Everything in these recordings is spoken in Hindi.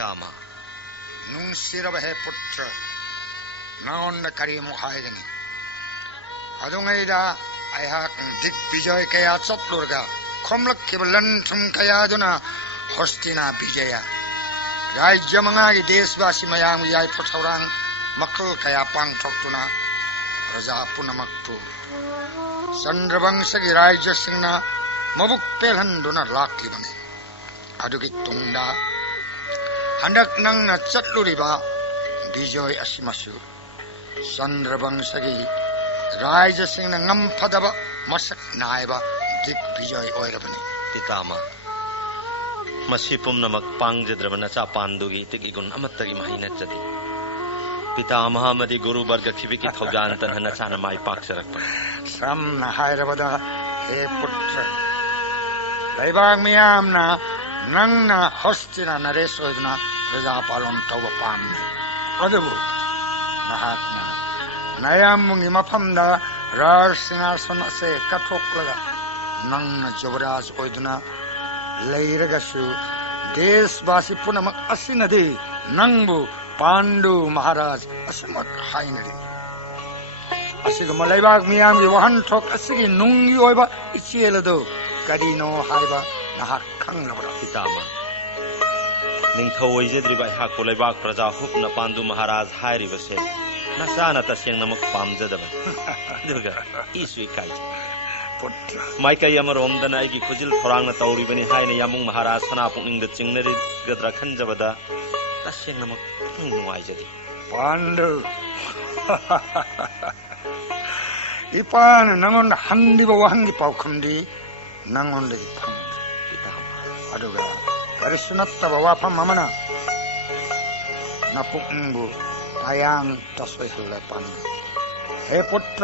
पितामा नुंसिरब हे पुत्र नाउन करीमु हायगनी अदुंगैदा आयहाक दिग्विजय कया चतुर्गा खोमलक्किब लंथुम कयादुना हस्तिना विजय राज्य मंगागी देशवासी मयाम याय फथौरांग मखल कया पांगथोक्तुना प्रजा पुनमक्पु चंद्रवंशगी राज्य सिंहना मबुक पेलहंदुना लाक्लिबने अदुगी तुंगदा हंडक नंगना चतलुरिबा विजय असिमसु चंद्रवंशगी राज्य सिंहना ngамफदबा मसक नायबा दिग्विजय ओइरबने पितामा मसी पुमनमक पांगजद्रब नचा पांडुगी तिगिगुन अमत्तगी महिना चदी पितामह मदि गुरु वर्ग खिबिकी थौजान तन नचान माई पाक्सरक samna hairabada he putra laibag miyamna nangna hostina naresoidna prajapalon tawba pamne adabu nahakna nayamungi mafamda rarsingason ase kathoklaga nangna jabraj oidna leiragasu desbasi punamak asinadi nangbu Pandu महाराज असमत हाइनरी असिग मलैबाग मियाम वहन थोक असिगी नुंगी ओइबा इचेलदो करिनो हाइबा नहा खंगलबरा पितामा निंथौ ओइजेद्रिबा हाक लैबाग प्रजा हुकना पांडु महाराज हाइरिबसे नसाना तसेंग नमक पामजदब दुगा इसुई काइ पुत्र माइकई अमरोमदना आइगी खुजिल थोरांगना तौरिबनि हाइना यामुंग महाराज सना पुनिंगद चिंगनरि गद्रा खंजबदा तसेंग नमक नुवाइजदी पांडु इपान नंगोन हंदिबा वहंगी पाउखमदी नंगोनदगी फंग पितामा अदुगा करिसुनत्तबा वाफम ममना नपुंगबु आयांग तसोइहल्ला पांडु हे पुत्र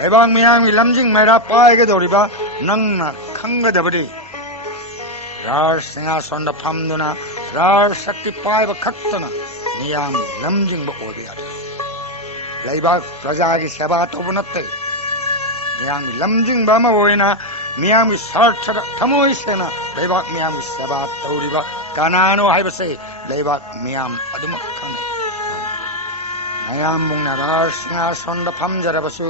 लेबांग मियांग लमजिंग मैरा पाएगे दोरिबा नंगना खंगदबदी राज सिंहासन फमदुना राज शक्ति पाइबा खक्तना मियाम लमजिंग ओबे लैबाग प्रजा की सेवा तौब नत्ते मियाम लमजिंग बमा ओइना मियाम की स्वार्थ थमोइ सेना लैबाग मियाम की सेवा तौरिबा कानानो हाइबसे लैबाग मियाम अदुमक खंगे नयाम मुंगना राज सिंहासन फमजरबसु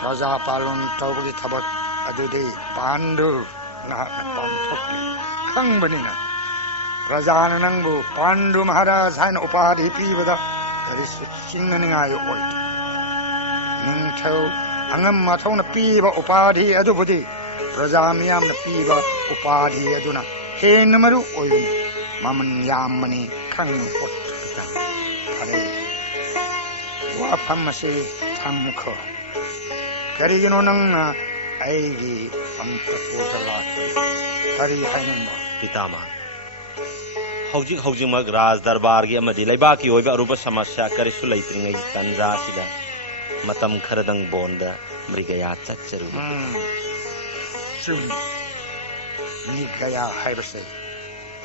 प्रजा पालन तौबगी थबक अदुदे पांडु ना पांथोक्ली खंगबनिना प्रजान नंगबु पांडु महाराज हाइन उपाधि पीबदा करिसु चिंगनिंगाय ओइ निंथौ अंगम मथौन पीबा उपाधि अदुबुदि प्रजा मियाम न पीबा उपाधि अदुना हेनमरु ओइबनि ममन यामनि खंग पुत्र अरे वाफम से थमखो करिगिनो नंगना आइगी अंतपुतला करि हाइनबा पितामा हौजिक हौजिमक राज दरबार की अमदि लैबाकी ओइबा अरुबा समस्या करिसु लैत्रिङै तंजा सिदा मतम खरदंग बोंदा मृगया चच्चरु चुम मृगया हाइबसे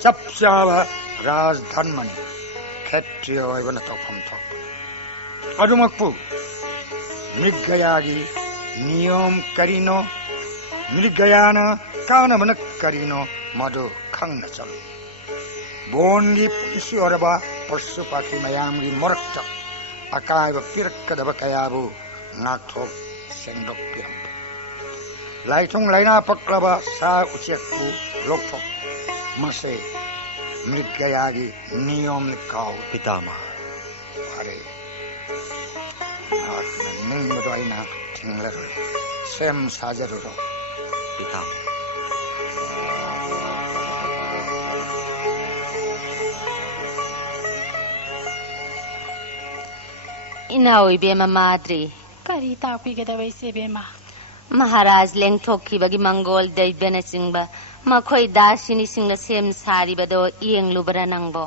चपचाबा राज धर्मनि क्षेत्रीय ओइबन तौफम थोक अदुमकपु मृगयागी नियम करिनो मृगयाना कानबन करिनो मधु खंग चल बोनगी पुलिसी ओरबा पशु पाखी मयामगी मोरक्च अकायब पिरक्कदब कयाबु नाथोक सेंदोक पिरम लाइथुंग लाइना पक्लबा सा उचेकु लोकथोक मसे मृगयागी नियम निकाउ पितामा अरे आत्मा निंगबदोइना थिंगलर सेम साजरुरो पितामा इनाओई बेमा माद्री करी ताकपीगदबै से बेमा महाराज लेंथोक्खिबगी मंगोल दैबेना चिंगबा मखोई दासिनी सिंगला सेम सारिबदो येंगलुबरा नंगबो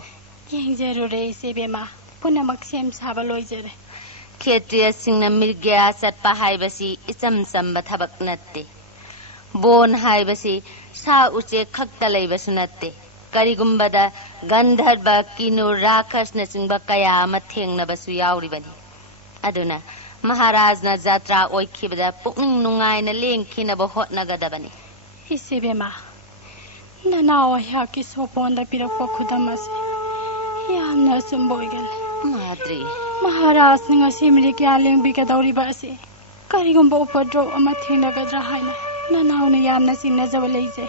येंगजरुरे से बेमा पुनमक सेम साबा लोइजरे क्षेत्रीय सिंगना मिर्ग्या चटपा हाइबसी इचम चम्बा थबक नत्ते बोन हाइबसी सा उचे खक्ता लैबसु नत्ते करिगुम्बदा गंधर्व किनु राक्षसना चिंगबा कया अमा थेंगनबसु याउरिबनी अदुना महाराजना जात्रा ओइखिबदा पुक्निंग नुंगाइना लेंखिनबो होटनगदबनी इसे बेमा ननाओ याकी सोपोंदा पिरकपो खुदमसे यामना सुंबोइगल माद्री महाराज ने ngasi miri kya lengbigadoriba ase karigumba upadro ama thengnagadra haina nanauna yamna singnajaba leije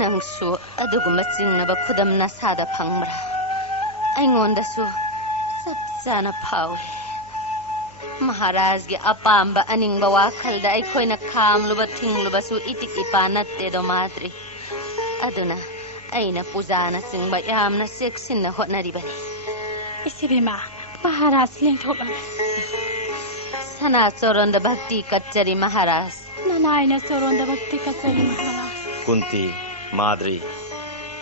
nangsu aduguma singnaba khudam nasada phangbra aingondasu sapchana phawi महाराज के अपाम्ब अनिंग वाखल अखोना खामलुब थिंगलुबसु इतिक इपा नत्तेदो माद्री अदुना अइना पूजाना सिंग यामना सेक्सिन होटनरिबनी इसिबेमा महाराज लेंथोला सना चोरोंद भक्ति कच्चरी महाराज ननाइना चोरोंद भक्ति कच्चरी महाराज कुंती माद्री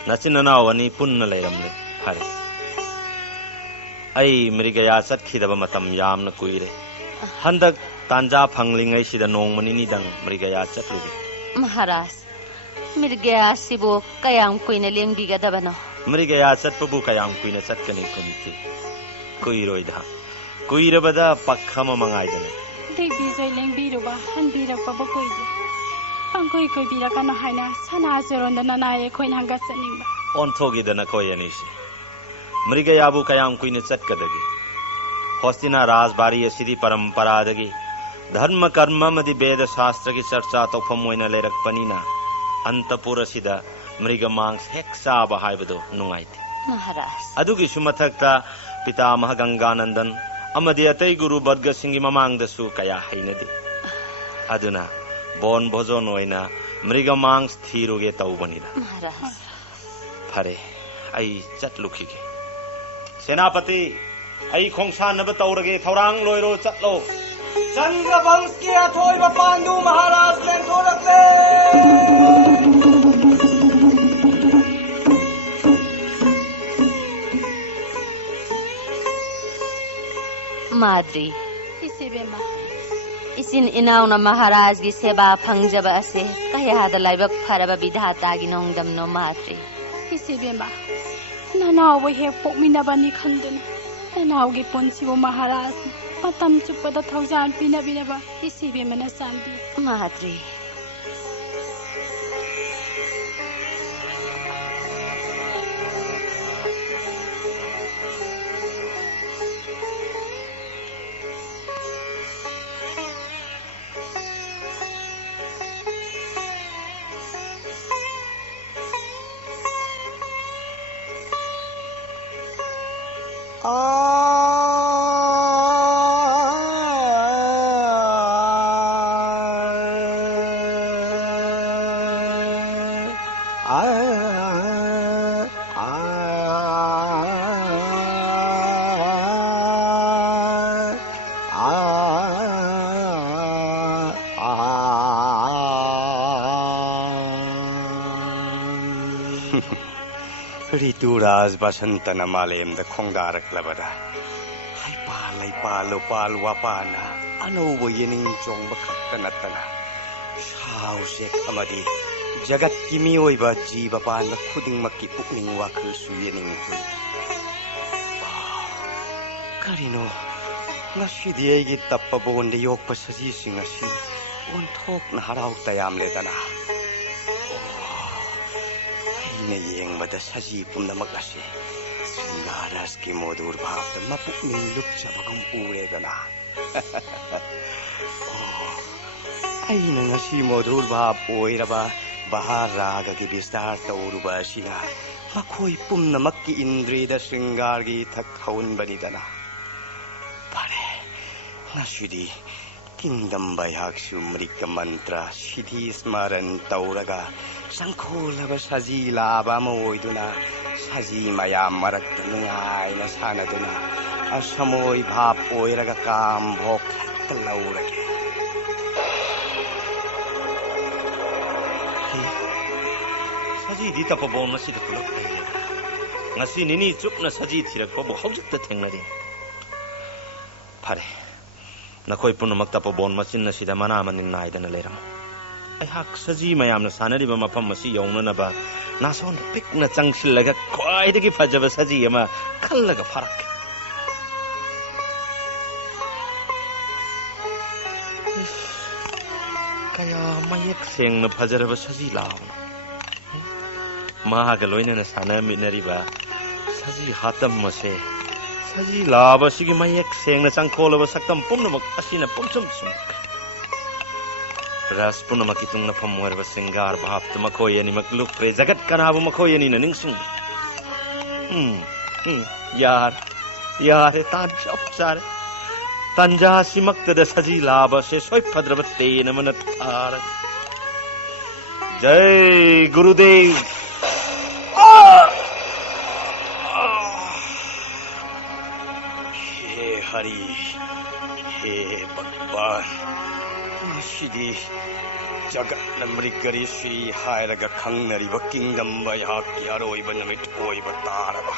नचिननावनी पुन्न लेरमने हरे आई मृगया चटखिदब मतम यामना कुइरे हंदक तांजा फंगलिंगै सिदा नोंमनिनी दंग मृगया चटलुगे महाराज मृगया सिबो कयाम कुइने लेंबिगदबनो मृगया चटपबु कयाम कुइने चटकनि कुंती कुइरोइदा कुइरबदा पखम मंगाइदने देवी जोय लेंबिरुबा हनबिरकबा कुइदे पंगोय कुइबिरकनो हाइना सना चोरोंद ननाय खोइन हंगा चनिंबा ओंथोगिदना कोयनिसे मृगयाबु कयाम कुइने चटकदगे होस्तिना राजबारी असिदी परंपरादगी धर्म कर्म मदि वेद शास्त्र की चर्चा तौफम ओइना लेरकपनिना अंतपुर सिदा मृग मांस हेक साबा हाइबदो नुंगाइते महाराज अदुगी सुमथकता पितामह गंगानंदन अमदि अतै गुरु वर्ग सिंगी ममांगदसु कया हैनदि अदुना बोन भोजन ओइना मृग मांस थीरुगे तौबनिदा महाराज फरे आई चटलुखिगे सेनापति आई खोंसानब तौरगे थौरांग लोइरो चटलो चंद्रवंश के अथोइब पांडु महाराज लेंथोरकले माद्री इसिबेमा इसिन इनाउना महाराज की सेवा फंगजब असे कयाद लाइबक फरब विधातागी नोंगदमनो माद्री इसिबेमा ननाव हे पोकमिनाबानी खंदन ननावगी पुंसिबो महाराज मतम चुपदा थौजान पिनबिनबा इसिबेमना सांदी माद्री ऋतुराज बसंत नमालेम द खोंगारक लबदा हाइपा लाइपा लोपाल वापाना अनौबो येनिंग चोंग बखत नतना साउ शेख अमदी जगत की मियोइबा जीव पान खुदिंग मक्की पुकनिंग वाखल सुयेनिंग कुई करिनो ngasi गी तप्पा बोंदे योगपा सजी सिंग असि ओंथोकना हराउ तयाम लेदना ने येंगबदा सजी पुनमक असे श्रृंगारस की मधुर भाव द मपुकनिंग लुपचबगम उरेदना आइना ngasi मधुर भाव ओइरबा बहार राग की विस्तार तौरुबा असिना मखोइ पुनमक की इंद्रियद श्रृंगार की थक थौन बनिदना परे ngasi किंगडम बायहाक्सु मृग मंत्र सिद्धि स्मरण तौरगा संखोलब सजी लाबा मोइदुना सजी मयाम मरक्त नुंगाइना सानदुना असमोइ भाप ओइरगा काम भोग हेक्त लौरगे सजी दी तपबोन मसिद पुलक लैले ngasi nini chupna saji thirakpabo hojukta thengnari phare nakoi punamak tapobon machin sida mana manin naidana leram ai hak saji mayamna sanariba mafam masi yaunanaba nason pikna changsillaga khwaidagi phajaba saji ama khallaga farak kaya mayak sengna phajaraba saji launa mahaga loinana sanaminnariba saji hatam mase saji laba sigi mayek sengna changkholaba saktam pumnamak asina pumsum sum ras punamak itungna phamwarba singar bhapta makhoi ani makluk pre jagat kanabu makhoi ani na ningsung यार तान अपसार तंजासी मक्तद सजी लाभ से सोई भद्रवते नमन थार जय गुरुदेव हे हरि हे भगवान श्री जगत नमृगरी श्री हायरग खंगनरिब किंगडम बयाकी अरोइब नमित ओइब तारबा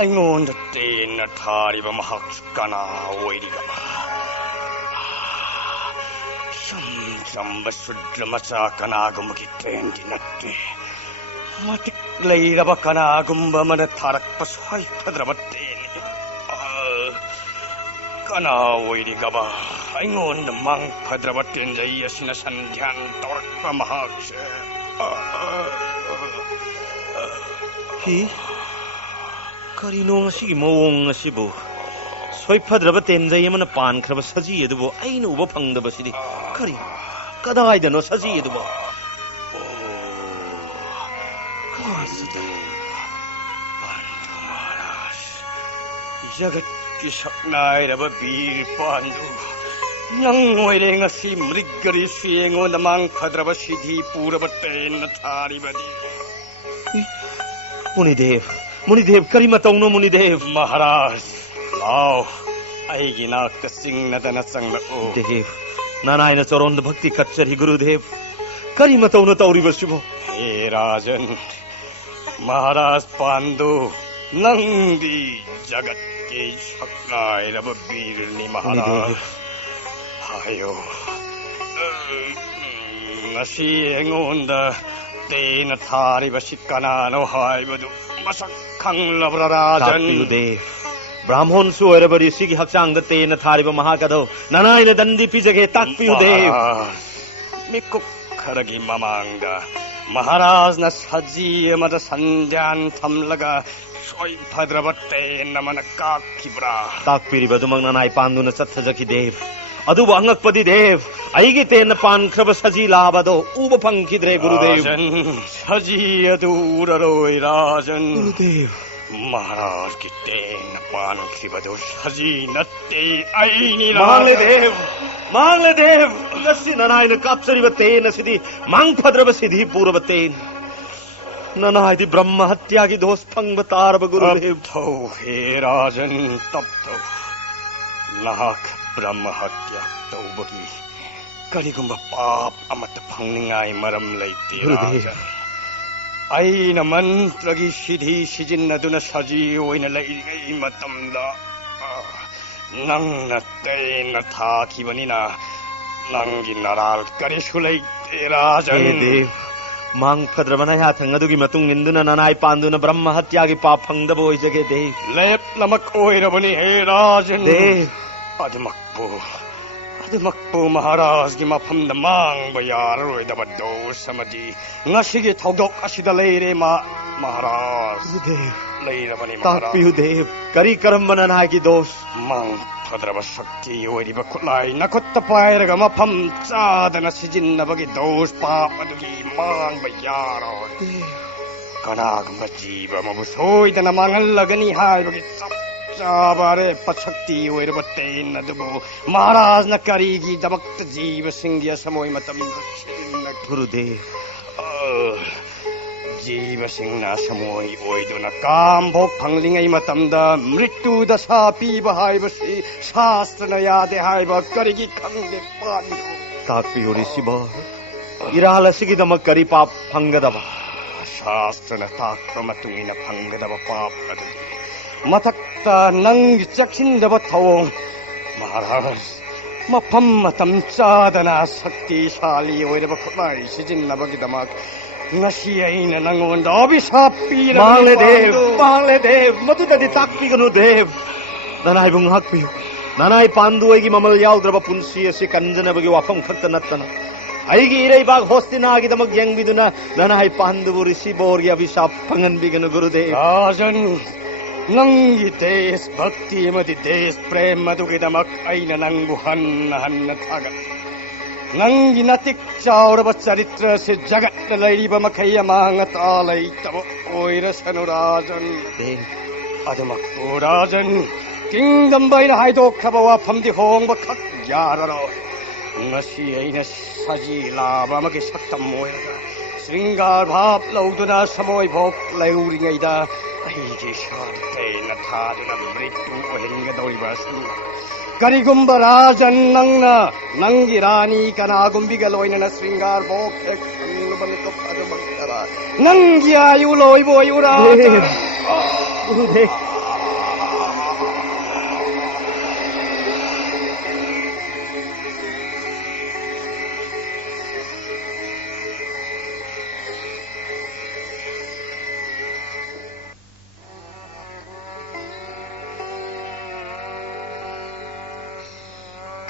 अइंगोंद तेन थारिब महक कना ओइरिगबा संजंब शुद्र मचा कनागुमकी ट्रेंडी नट्टे मतिक लैरब कनागुंब मन थारक पसोई फद्रब तेनी कना ओइरिगबा अइंगोंद मंग फद्रब तेंजई असिना संध्यान तौरक महक से 히 करिनो ngasi mawong ngasibu soifadraba tenjai amana pankraba saji edubo aina uba phangdaba sidi kari kadaidano saji edubo कासुदेव Pandu महाराज जगत की सकनाइरब वीर पांडु नंग ओइरे ngasi मृगरी सुयेंगो नमांग फद्रब सिद्धि पूरब तेन थारिबदी मुनिदेव करी मतौनो मुनिदेव महाराज लाओ आइगी नाक सिंगनदन संगलओ देव नानायन चरोंद भक्ति कच्चरी गुरुदेव करी मतौनो तौरिबसिबो हे राजन महाराज पांडु नंदी जगत के सकनाइरब वीरनी महाराज हायो ngasi engonda तेन थारिब सिकनानो हाइबदु मसक खंगलब्रा राजन देव ब्राह्मण सुअरबरी सिगी हक्चांग तेन थारिब महाकदो ननायन दंदी पिजगे ताकपियु देव मिकुक खरगी ममांगा महाराज न सजी मद संध्यान थमलगा सोई भद्रवते नमन काकिब्रा ताकपिरिबदु मंग ननाय पांदुन सत्थजकी देव अदुब अंगकपदी देव आइगी तेन पानख्रब सजी लाबदो उब पंखिद्रे गुरुदेव सजी अदूररोय राजन गुरुदेव महाराज की तेन पानख्रिबदो सजी नत्ते आईनी मांगले देव नसी ननायन काप्सरिब तेन सिद्धि मांग फद्रब सिद्धि पूर्व तेन ननायदि ब्रह्म हत्या की दोष फंग तारब गुरुदेव थो हे राजन तब तो नाक ब्रह्म हत्या तौबगी करिगुंबा पाप अमत फंगनिंगाई मरम लैते राजन अइना मंत्रगी सिद्धि सिजिन्नदुना सजी ओइना लैरिगै मतमदा नंगना तेन थाखिबनिना नंगी नराल करिसु लैते राजन देव मांग फद्रबना या थंगदुगी मतुंग इंदुना ननाय पांदुना ब्रह्म हत्या की पाप फंगदबो ओइजगे देव लेप नमक ओइरबनि हे राजन देव अदमकपु महाराज की मफम मांग यारोइदब दोष समझी ngasiगी थौदोक असिदा लेरे महाराज लेरबनि महाराज देव करी करम बननाय की दोष मांग फद्रब शक्ति ओइरिब खुलाई नखुत्त पायरग मफम चादन सिजिन्नबगी दोष पाप अदुगी मांग यारो कनागम जीव मबु सोइदन मांगलगनि हाइबगी चाबारे पछक्ति ओइरब तेन अदुबु महाराज न करीगी दबक्त जीव सिंह समोय मतम गुरुदेव जीव सिंह न समोय ओइदुना काम भोग फंगलिंगै मतमदा मृत्यु दशा पीब हाइबसि शास्त्र न यादे हाइब करीगी खंगदे पांडु ताकपियोरि शिव इरालसिगी दमक करी पाप फंगदब शास्त्र न ताक्र मतुंगिन फंगदब पाप अदु मथक्ता नंग चक्षिंदब थवों महाराज मफम मतम चादना शक्तिशाली ओइरब खुलाई सिजिन्नबगिदमक ngasi aina nangonda अभिशाप पीर मांगले देव मदुददि ताकपिगनु देव ननाय बुंग हकपियो ननाय पांदु ओइगी ममल याउद्रब पुंसी असि कंजनबगी वाफम खक्त नत्तना ꯑꯩꯒꯤ ꯏꯔꯩꯕꯥꯛ ꯍꯣꯁꯇꯤꯅꯥꯒꯤꯗꯃꯛ ꯌꯦꯡꯕꯤꯗꯨꯅ ꯅꯅꯥꯏ ꯄꯥꯟꯗꯨꯕꯨ ꯔꯤꯁꯤ ꯕꯣꯔꯒꯤ ꯑꯕꯤꯁꯥꯞ ꯐꯪꯍꯟꯕꯤꯒꯅꯨ ꯒꯨꯔꯨꯗꯦꯕ राजन नंगी देश भक्ति अमदि देश प्रेम अदुगिदमक अइना नंगु हन्न हन्न थागत नंगी नतिक चाउरब चरित्र से जगत लैरिब मखै अमांगत आलैतब ओइरसनु राजन अदमक ओ राजन kingdom बाइना हाइदोखब वाफमदि होंब खक याररो ngasi aina saji laba magi saktam moira श्रृंगार भाव लौदुना समोय भोग लौरिङैदा अहिजे शान्ते न थादुना मृत्यु ओहेनगदौरिबासु करिगुम्बा राजन नंगना नंगी रानी कनागुम्बिगा लोइनना श्रृंगार भोग हेक संगबन को पदमंतरा नंगी आयु लोइबो युरा गुरुदेव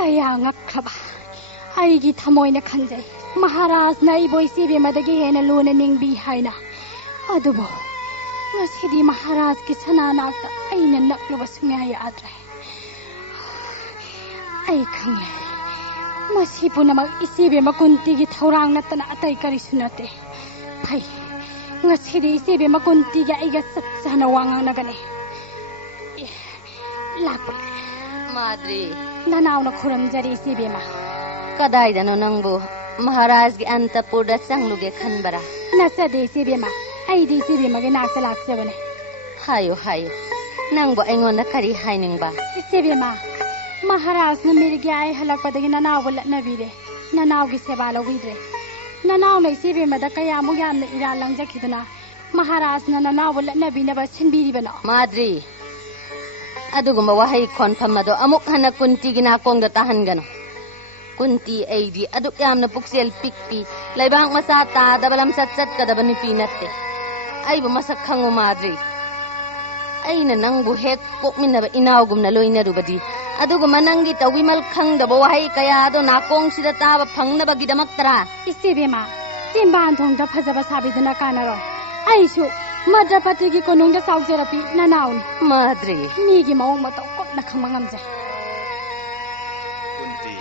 kaya ngakraba aigi thamoina khanjai maharaj na iboi sibe madagi hena luna ningbi haina adubo ngasidi maharaj ki sananakta aina nakluba sunga ya adre ai khangle masi punamak isibe makunti gi thaurang natana atai kari sunate thai ngasidi isibe makunti ga aiga satsana wangang nagane lakpa Madri, nanaw na khuramjari sibema kadaidano nangbu Maharaj gi antapurda sangluge khanbara. Nasade sibema aidi sibema ge naksa laksabane. Hayo hayo, nangbu aingonda kari hainingba. Sibema Maharaj na mirgi ay halakpadagi nanaw wala nabire. Nanaw gi seba lawidre. Nanaw na sibema da kaya mo yam na iralang jakiduna. Maharaj na nanaw wala nabina ba sinbiribana. Madri, adugumba wahay konfamado amuk hana kunti ginakong datahan gano. Kunti aidi aduk yam na puksel pikpi laibang masata dabalam satsat kadaban ni pinatte. Ay bumasakhang Madri. Ay na nang buhek kok minaba inawgum na loy na rubadi. Aduguma nanggi tawimal khang daba wahay kaya do nakong sida taba phang na bagi damak tara. Isibema simban thong da phajaba sabiduna kanaro. Ay su Madrapati gi konung da saujarapi nanaun. Madri. Migi maung mataw kok na khamangamja. Kunti,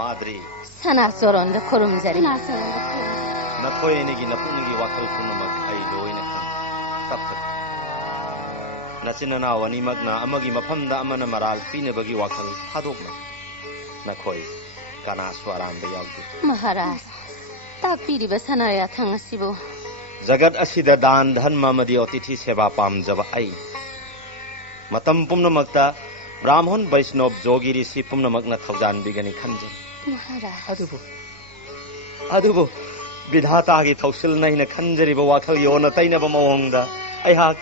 Madri. Sana soron da khurumjari. Nasaron da khurumjari. Nakhoyenigi napunigi wakal punamak ay loina khang. Taptak. Nasinanaw animag na amagi maphamda amana maral pinabagi wakal thadokna. Nakhoy kana swaram da yawdi. Maharaj, takpiriba sanaya thangasibo. Jagat asida dan dhanma madi otithi seba pamjaba ai matam pumnamakta brahman vaishnav jogi rishi pumnamakna thaujan bigani khanje Maharaj adubo vidhata gi thausil naina khanjariba wakhal yona tainaba mawongda ai hak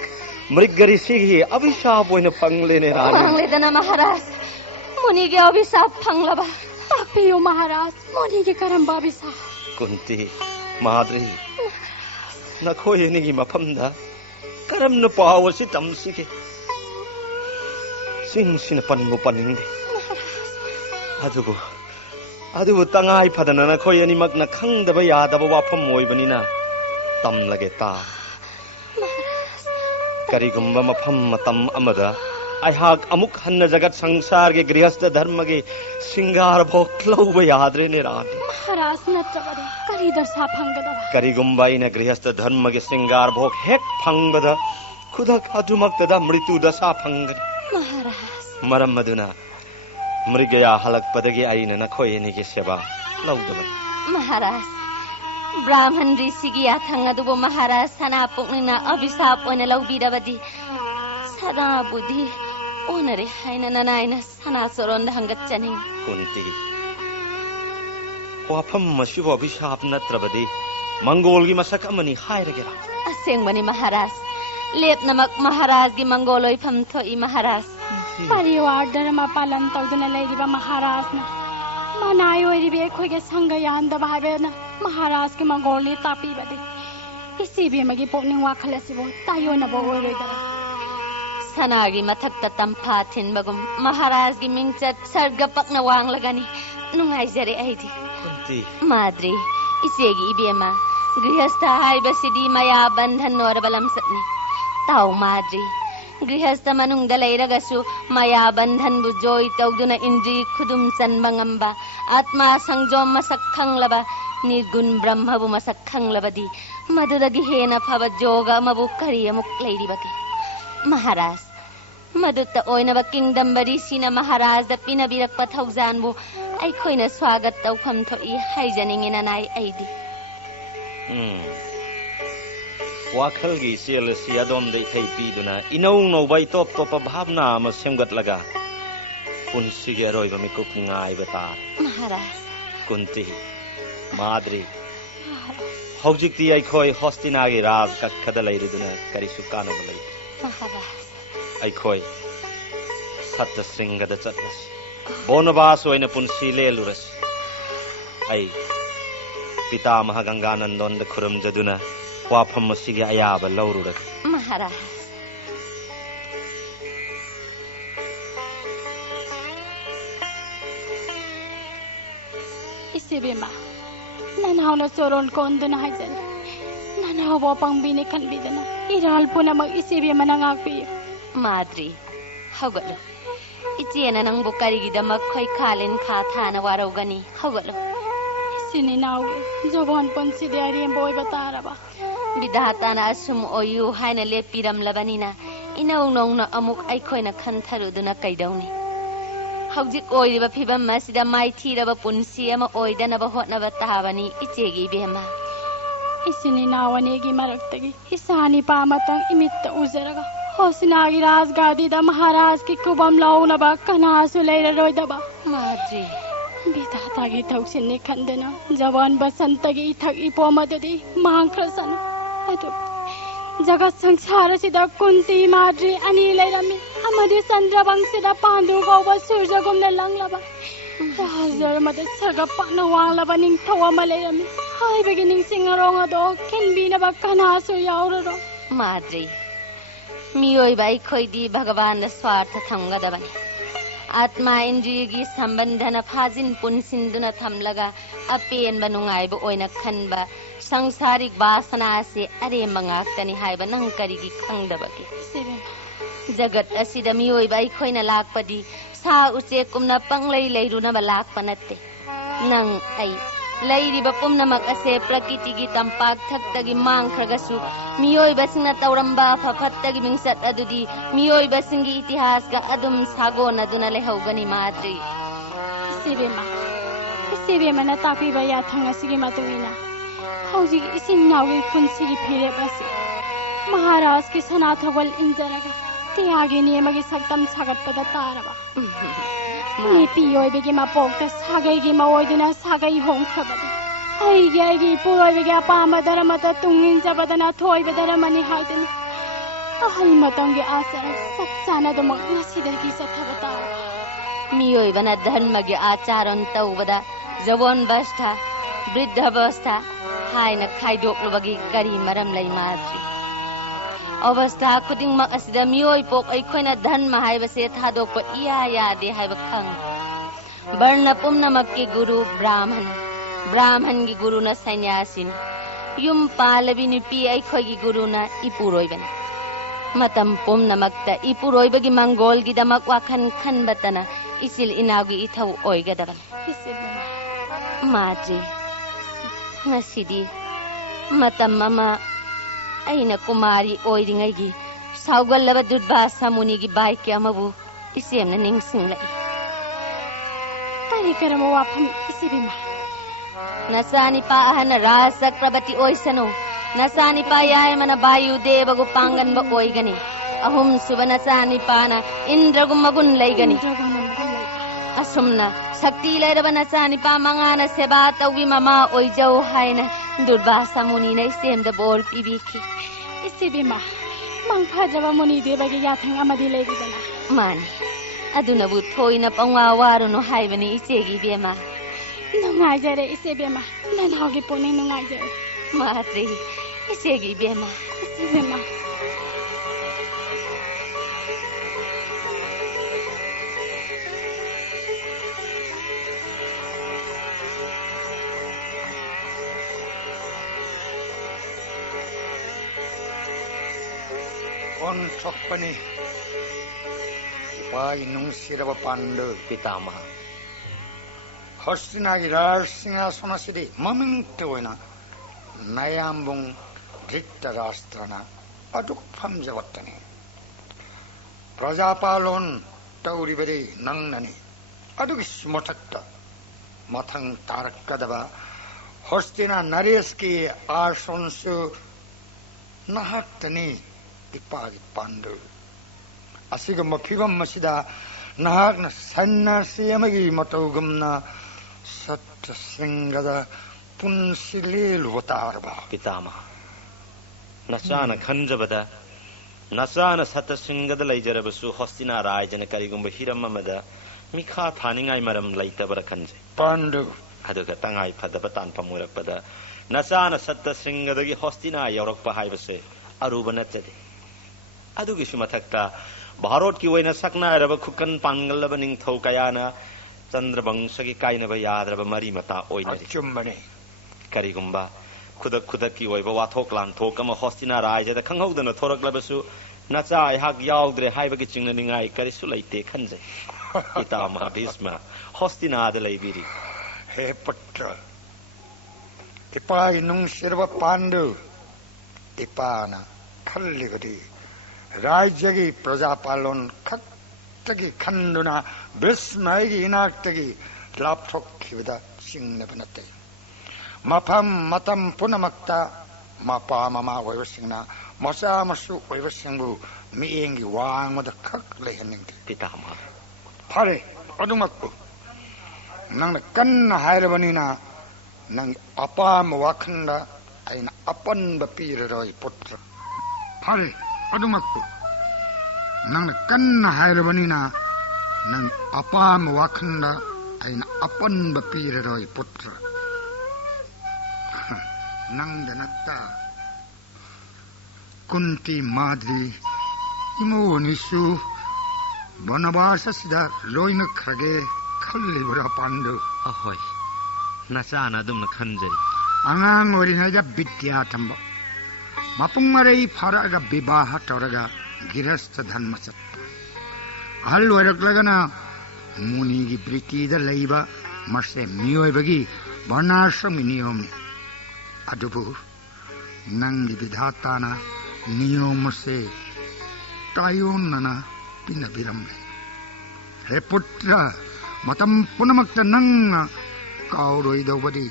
mriggari sigi abhishap oina phanglene rani pangledana Maharaj muni ge abhishap phanglaba Akpiyo Maharaj muni ge karamba abhishap Kunti Madri Nakhoyenigi maphamda karamna pawasi tamsige sin panmu paningde adubu tangai phadana nakhoyeni makna khangdaba yadaba wafam oibanina tamlage ta karigumba mafam matam amada aihak amuk hanna jagat sangsar ge grihastha dharma ge singar bhok lauba yadre ne ran Maharaj natrabade kari darsa phangdaba karigumba ina grihastha dharma ge singar bhok hek phangada khudak adumaktada mritu dasa phangani Maharaj maram maduna mrigaya halakpadagi aina nakhoyeni ge seba laudaba Maharaj Brahman rishi gi athang adubo Maharaj sana puknina abhishap oina laubirabadi sana budhi onare haina nanaina sana soron hangat chaning Kunti wafam masibo abhishap natrabadi mangol gi masak amani hairagera asengmani Maharaj lep namak Maharaj gi mangoloi pham thoi Maharaj Pariwar dharma palan tawduna leiriba Maharaj na manai oiribe khoige sanga yandaba habena Maharaj ki mangoli tapi bade isibe magi pokning wakhalasibo tayona bo oiroidara Sanagi mathakta tampa thinbagum Maharaj gi mingchat sarga pakna wanglagani nungai jare aidi ꯀꯨꯟꯇꯤ ꯃꯥꯗ꯭ꯔꯤ ꯏꯆꯦꯒꯤ ꯏꯕꯦꯝꯃ ꯒ꯭ꯔꯤꯍꯁꯊ ꯍꯥꯏꯕꯁꯤꯗꯤ ꯃꯌꯥ ꯕꯟꯙꯟ ꯑꯣꯏꯔꯕ ꯂꯝꯆꯠꯅꯤ ꯇꯥꯎ ꯃꯥꯗ꯭ꯔꯤ ꯒ꯭ꯔꯤꯍꯁꯊ ꯃꯅꯨꯡꯗ ꯂꯩꯔꯒꯁꯨ ꯃꯌꯥ ꯕꯟꯙꯟꯕꯨ ꯖꯣꯏ ꯇꯧꯗꯨꯅ ꯏꯟꯗ꯭ꯔꯤ ꯈꯨꯗꯨꯝ ꯆꯟꯕ ꯉꯝꯕ ꯑꯥꯠꯃꯥ ꯁꯪꯖꯣꯝ ꯃꯁꯛ ꯈꯪꯂꯕ ꯅꯤꯔꯒꯨꯟ ꯕ꯭ꯔꯍ꯭ꯃꯕꯨ ꯃꯁꯛ ꯈꯪꯂꯕꯗꯤ ꯃꯗꯨꯗꯒꯤ ꯍꯦꯟꯅ ꯐꯕ ꯖꯣꯒ ꯑꯃꯕꯨ ꯀꯔꯤ ꯑꯃꯨꯛ ꯂꯩꯔꯤꯕꯒꯦ ꯃꯍꯥꯔꯥꯖ ꯃꯗꯨꯇ ꯑꯣꯏꯅꯕ ꯀꯤꯡꯗꯝꯕꯔꯤꯁꯤꯅ ꯃꯍꯥꯔꯥꯖꯗ ꯄꯤꯅꯕꯤꯔꯛꯄ ꯊꯧꯖꯥꯟꯕꯨ ꯑꯩꯈꯣꯏꯅ ꯁ꯭ꯋꯥꯒꯠ ꯇꯧꯐꯝ ꯊꯣꯛꯏ ꯍꯥꯏꯖꯅꯤꯡꯉꯤ ꯅꯅꯥꯏ ꯑꯩꯗꯤ ꯋꯥꯈꯜꯒꯤ ꯏꯆꯦꯜ ꯑꯁꯤ ꯑꯗꯣꯝꯗ ꯏꯊꯩ ꯄꯤꯗꯨꯅ ꯏꯅꯧ ꯅꯧꯕ ꯏꯇꯣꯞ ꯇꯣꯞꯄ ꯚꯥꯕꯅꯥ ꯑꯃ ꯁꯦꯝꯒꯠꯂꯒ ꯄꯨꯟꯁꯤꯒꯤ ꯑꯔꯣꯏꯕ ꯃꯤꯀꯨꯞ ꯉꯥꯏꯕ ꯇꯥꯔꯦ ꯃꯍꯥꯔꯥꯖ ꯀꯨꯟꯇꯤ ꯃꯥꯗ꯭ꯔꯤ ꯍꯧꯖꯤꯛꯇꯤ ꯑꯩꯈꯣꯏ ꯍꯣꯁꯇꯤꯅꯥꯒꯤ ꯔꯥꯖ ꯀꯛꯈꯗ ꯂꯩꯔꯨꯗꯨꯅ ꯀꯔꯤꯁꯨ ꯀꯥꯟꯅꯕ ꯂꯩꯇꯦ ꯃꯍꯥꯔꯥꯖ ꯑꯩꯈꯣꯏ ꯁꯠꯇ ꯁ꯭ꯔꯤꯡꯒꯗ ꯆꯠꯂꯁꯤ ꯕꯣꯅꯕꯥꯁ ꯑꯣꯏꯅ ꯄꯨꯟꯁꯤ ꯂꯦꯜꯂꯨꯔꯁꯤ ꯑꯩ ꯄꯤꯇꯥꯃꯍ ꯒꯪꯒꯥꯅꯟꯗꯣꯟꯗ ꯈꯨꯔꯨꯝꯖꯗꯨꯅ ꯋꯥꯐꯝ ꯑꯁꯤꯒꯤ ꯑꯌꯥꯕ ꯂꯧꯔꯨꯔꯒꯦ ꯃꯍꯥꯔꯥꯖ इसीबेमा ननावना चोरोन कोंदना हाइजन ननावबो पंगबिने खनबिदना इराल पुनमक इसीबेमा नंगाकपियो माद्री हौगलो इचेना नंगबो करिगिदमक खै खालेन खा थाना वारौगनी हौगलो सिनी नावगे जोबन पंसिदे अरियम बोय बतारबा विधाताना असुम ओयु हाइना लेपिरमलबनिना इनौ नौना अमुक अइखोइना खनथरुदुना कैदौनी हौजिक ओइरिबा फिबम मसिदा माइथीरबा पुन्सी अमा ओइदनबा होटनबा ताबनी इचेगी बेमा इसिनी नावनेगी मरक्तगी इसानी पामतंग इमित्त उजरगा होसिनागी राजगादीदा महाराज की कुबम लौनबा कनासु लैररोइदबा माद्री विधातागी थौसिन्ने खंदना जवान बसंतगी इथक इपोमददी मांख्रसन अदु जगत संसारसिदा कुंती माद्री अनि लैरमी अमदि चंद्रवंशीदा पांडु गौबा सूर्यगुमना लंगलबा राजरमद सरगपना वांगलबा निंगथौ अमा लैरमी हाइबगी निंगसिंगरोंग अदो खिनबिनबा कनासु याउररो माद्री मियोइबा अइखोइदी भगवान स्वार्थ थमगदबनी आत्मा इंद्रियगी संबंधन फाजिन पुनसिंदुना थमलगा अपेनबा नुंगाइबा ओइना खनबा संसारिक वासना से अरेंबा ngaktani haiba nang karigi khangdabagi जगत असिदा मियोइबा अइखोइना लाकपदी सा उचे कुमना पंगलै लैरुनबा लाकपा नत्ते नंग अइ लैरिबा पुमनमक असे प्रकृतिगी तंपाक थक्तगी मांगख्रगसु मियोइबासिंगना तौरंबा फफत्तगी मिंगसत अदुदी मियोइबासिंगी इतिहासगा अदुम सागोनदुना लेहौगनी माद्री इसीबेमा ना तापीबा याथंग असिगी मतुइना हौजिग इसिन नावगी पुन्सिगी फिरेबसि महाराज की सनाथवल इंजरगा त्यागी नियमगी सक्तम सागतपदा तारबा नीति ओइबेगी मापोक्ता सागैगी माओइदुना सागै होंख्रबदा अइगी पुरोइबेगी अपामा धर्मता तुंगिन जबदना थोइबदरमनि हाइदना अहल मतंगी आचरण सच्चाना दमक नसिदगी सथबता मियोइबना धर्मगी आचरण तौबदा जवन बस्था वृद्ध अवस्था हाइना खाइदोक्लबगी करी मरम लै माद्री अवस्था खुदिंगमक असिदा मियोइ पोक अइखोइना धर्म हाइबसे थादोकपा इया यादे हाइबा खंग वर्ण पुमनमक्की गुरु ब्राह्मण की गुरुना सन्यासिन युम पालबी नुपी अइखोइगी गुरुना इपुरोइबनी मतम पुमनमक्ता इपुरोइबगी मंगोलगिदमक वाखन खनबतना इसिल इनागी इथौ ओइगदबन Madri ngasidi matam mama aina kumari oiringaygi saugallaba dudbasa munigi baiki amabu isemna ningsinglai tari karama wafam isibima nasani pa ahana rasakrabati oisano nasani pa yaimana bayu debagu panganba oigani ahum subanasani pana indragumagun laigani असुमना शक्ति लैरबना चानी पामंगाना सेवा तौगी ममा ओइजौ हाइना दुर्वासा मुनि नै सेमदा बोर पिबिखि इसिबिमा मंगफाजबा मुनि देबगी याथंग अमदि लैबिदना मानी अदुनबु थोइना पंवा वारुनो हाइबनी इचेगी बेमा नुंगाइजरे इसिबिमा ननावगी पुनि नुंगाइजरे मात्रि इचेगी बेमा इसिबिमा ꯑꯣꯟꯊꯣꯛꯄꯅꯤ ꯏꯄꯥꯒꯤ ꯅꯨꯡꯁꯤꯔꯕ ꯄꯥꯟꯗꯨ ꯄꯤꯇꯥꯃꯍ ꯍꯣꯁꯇꯤꯅꯥꯒꯤ ꯔꯥꯖꯁꯤꯡꯍꯥꯁꯟ ꯑꯁꯤꯗꯤ ꯃꯃꯤꯡꯇ ꯑꯣꯏꯅ ꯅꯌꯥꯝꯕꯨꯡ ꯙ꯭ꯔꯤꯇꯔꯥꯁꯇ꯭ꯔꯅ ꯑꯗꯨꯛ ꯐꯝꯖꯕꯇꯅꯤ ꯄ꯭ꯔꯖꯥꯄꯥꯂꯣꯟ ꯇꯧꯔꯤꯕꯗꯤ ꯅꯪꯅꯅꯤ ꯑꯗꯨꯒꯤ ꯃꯊꯛꯇ ꯃꯊꯪ ꯇꯥꯔꯛꯀꯗꯕ ꯍꯣꯁꯇꯤꯅꯥ ꯅꯔꯦꯁꯀꯤ ꯑꯥꯁꯣꯟꯁꯨ ꯅꯍꯥꯛꯇꯅꯤ ꯏꯄꯥꯒꯤ ꯄꯥꯟꯗꯨ ꯑꯁꯤꯒꯨꯝꯕ ꯐꯤꯕꯝ ꯑꯁꯤꯗ ꯅꯍꯥꯛꯅ ꯁꯟꯅꯥꯁꯤ ꯑꯃꯒꯤ ꯃꯇꯧꯒꯨꯝꯅ ꯁꯠꯇ꯭ꯔꯁꯤꯡꯒꯗ ꯄꯨꯟꯁꯤ ꯂꯦꯜꯂꯨꯕ ꯇꯥꯔꯕ ꯄꯤꯇꯥꯃꯍ ꯅꯆꯥꯅ ꯈꯟꯖꯕꯗ ꯅꯆꯥꯅ ꯁꯠꯇ꯭ꯔꯁꯤꯡꯒꯗ ꯂꯩꯖꯔꯕꯁꯨ ꯍꯣꯁꯇꯤꯅꯥ ꯔꯥꯏꯖꯅ ꯀꯔꯤꯒꯨꯝꯕ ꯍꯤꯔꯝ ꯑꯃꯗ ꯃꯤꯈꯥ ꯊꯥꯅꯤꯡꯉꯥꯏ ꯃꯔꯝ ꯂꯩꯇꯕꯔ ꯈꯟꯖꯩ ꯄꯥꯟꯗꯨ ꯑꯗꯨꯒ ꯇꯉꯥꯏ ꯐꯗꯕ ꯇꯥꯟꯐꯝ ꯑꯣꯏꯔꯛꯄꯗ ꯅꯆꯥꯅ ꯁꯠꯇ꯭ꯔꯁꯤꯡꯒꯗꯒꯤ ꯍꯣꯁꯇꯤꯅꯥ ꯌꯧꯔꯛꯄ ꯍꯥꯏꯕꯁꯦ ꯑꯔꯨꯕ ꯅꯠꯆꯗꯦ ꯑꯗꯨꯒꯤꯁꯨ ꯃꯊꯛꯇ ꯚꯥꯔꯣꯠꯀꯤ ꯑꯣꯏꯅ ꯁꯛꯅꯥꯏꯔꯕ ꯈꯨꯀꯟ ꯄꯥꯡꯒꯜꯂꯕ ꯅꯤꯡꯊꯧ ꯀꯌꯥꯅ ꯆꯟꯗ꯭ꯔꯕꯪꯁꯒꯤ ꯀꯥꯏꯅꯕ ꯌꯥꯗ꯭ꯔꯕ ꯃꯔꯤ ꯃꯇꯥ ꯑꯣꯏꯅꯔꯤ ꯑꯆꯨꯝꯕꯅꯤ ꯀꯔꯤꯒꯨꯝꯕ ꯈꯨꯗꯛꯀꯤ ꯑꯣꯏꯕ ꯋꯥꯊꯣꯛ ꯂꯥꯟꯊꯣꯛ ꯑꯃ ꯍꯣꯁꯇꯤꯅꯥ ꯔꯥꯏꯖꯗ ꯈꯪꯍꯧꯗꯅ ꯊꯣꯔꯛꯂꯕꯁꯨ ꯅꯆꯥ ꯑꯩꯍꯥꯛ ꯌꯥꯎꯗ꯭ꯔꯦ ꯍꯥꯏꯕꯒꯤ ꯆꯤꯡꯅꯅꯤꯡꯉꯥꯏ ꯀꯔꯤꯁꯨ ꯂꯩꯇꯦ ꯈꯟꯖꯩ ꯄꯤꯇꯥꯃꯍ ꯚꯤꯁꯃ ꯍꯣꯁꯇꯤꯅꯥꯗ ꯂꯩꯕꯤꯔꯤ ꯍꯦ ꯄꯨꯠꯇ꯭ꯔ ꯏꯄꯥꯒꯤ ꯅꯨꯡꯁꯤꯔꯕ ꯄꯥꯟꯗꯨ ꯏꯄꯥꯅ ꯈꯜꯂꯤꯕꯗꯤ ꯔꯥꯏꯖ꯭ꯌꯒꯤ ꯄ꯭ꯔꯖꯥꯄꯥꯂꯣꯟ ꯈꯛꯇꯒꯤ ꯈꯟꯗꯨꯅ ꯚꯤꯁꯃꯒꯤ ꯏꯅꯥꯛꯇꯒꯤ ꯂꯥꯞꯊꯣꯛꯈꯤꯕꯗ ꯆꯤꯡꯅꯕ ꯅꯠꯇꯦ ꯃꯐꯝ ꯃꯇꯝ ꯄꯨꯝꯅꯃꯛꯇ ꯃꯄꯥ ꯃꯃꯥ ꯑꯣꯏꯕꯁꯤꯡꯅ ꯃꯆꯥ ꯃꯁꯨ ꯑꯣꯏꯕꯁꯤꯡꯕꯨ ꯃꯤꯠꯌꯦꯡꯒꯤ ꯋꯥꯡꯃꯗ ꯈꯛ ꯂꯩꯍꯟꯅꯤꯡꯗꯦ ꯄꯤꯇꯥꯃꯍ ꯐꯔꯦ ꯑꯗꯨꯃꯛꯄꯨ ꯅꯪꯅ ꯀꯟꯅ ꯍꯥꯏꯔꯕꯅꯤꯅ ꯅꯪꯒꯤ ꯑꯄꯥꯝꯕ ꯋꯥꯈꯜꯗ ꯑꯩꯅ ꯑꯄꯟꯕ ꯄꯤꯔꯔꯣꯏ ꯄꯨꯠꯇ꯭ꯔ ꯐꯔꯦ ꯑꯗꯨꯃꯛꯄꯨ ꯅꯪꯅ ꯀꯟꯅ ꯍꯥꯏꯔꯕꯅꯤ나 ꯅꯪ ꯑꯄꯥꯝꯕ ꯋꯥꯈꯜꯗ ꯑꯩꯅ ꯑꯄꯟꯕ ꯄꯤꯔꯔꯣꯏ ꯄꯨꯠꯇ꯭ꯔ ꯅꯪꯗ ꯅꯠꯇ ꯀꯨꯟꯇꯤ ꯃꯥꯗ꯭ꯔꯤ ꯏꯃꯣꯅꯤꯁꯨ ꯕꯅꯕꯥꯁ ꯑꯁꯤꯗ ꯂꯣꯏꯅꯈ꯭ꯔꯒꯦ ꯈꯜꯂꯤꯕ꯭ꯔꯥ ꯄꯥꯟꯗꯨ ꯑꯍꯣꯏ ꯅꯆꯥꯅ ꯑꯗꯨꯝꯅ ꯈꯟꯖꯔꯤ ꯑꯉꯥꯡ ꯑꯣꯏꯔꯤꯉꯩꯗ ꯕꯤꯗ꯭ꯌꯥ ꯇꯝꯕ ꯃꯄꯨꯡ ꯃꯔꯩ ꯐꯥꯔꯛꯑꯒ ꯕꯤꯕꯥꯍ ꯇꯧꯔꯒ ꯒꯤꯔꯁꯊ ꯙꯟꯃ ꯆꯠꯄ ꯑꯍꯜ ꯑꯣꯏꯔꯛꯂꯒꯅ ꯃꯨꯅꯤꯒꯤ ꯕ꯭ꯔꯤꯇꯤꯗ ꯂꯩꯕ ꯃꯁꯦ ꯃꯤꯑꯣꯏꯕꯒꯤ వర్ణꯥಶ್ರಮꯤ ꯅꯤꯌꯣꯝꯅꯤ ꯑꯗꯨꯕꯨ ꯅꯪꯒꯤ විධාꯇꯥꯅ ꯅꯤꯌꯣꯝ ꯑꯁꯦ ꯇꯥꯌꯣꯟꯅꯅ ꯄꯤꯅꯕꯤꯔꯝꯂꯦ ꯍꯦ ꯄꯨꯠꯇ꯭ꯔ ꯃꯇꯝ ꯄꯨꯝꯅꯃꯛꯇ ꯅꯪꯅ ꯀꯥꯎꯔꯣꯏꯗꯧꯕꯗꯤ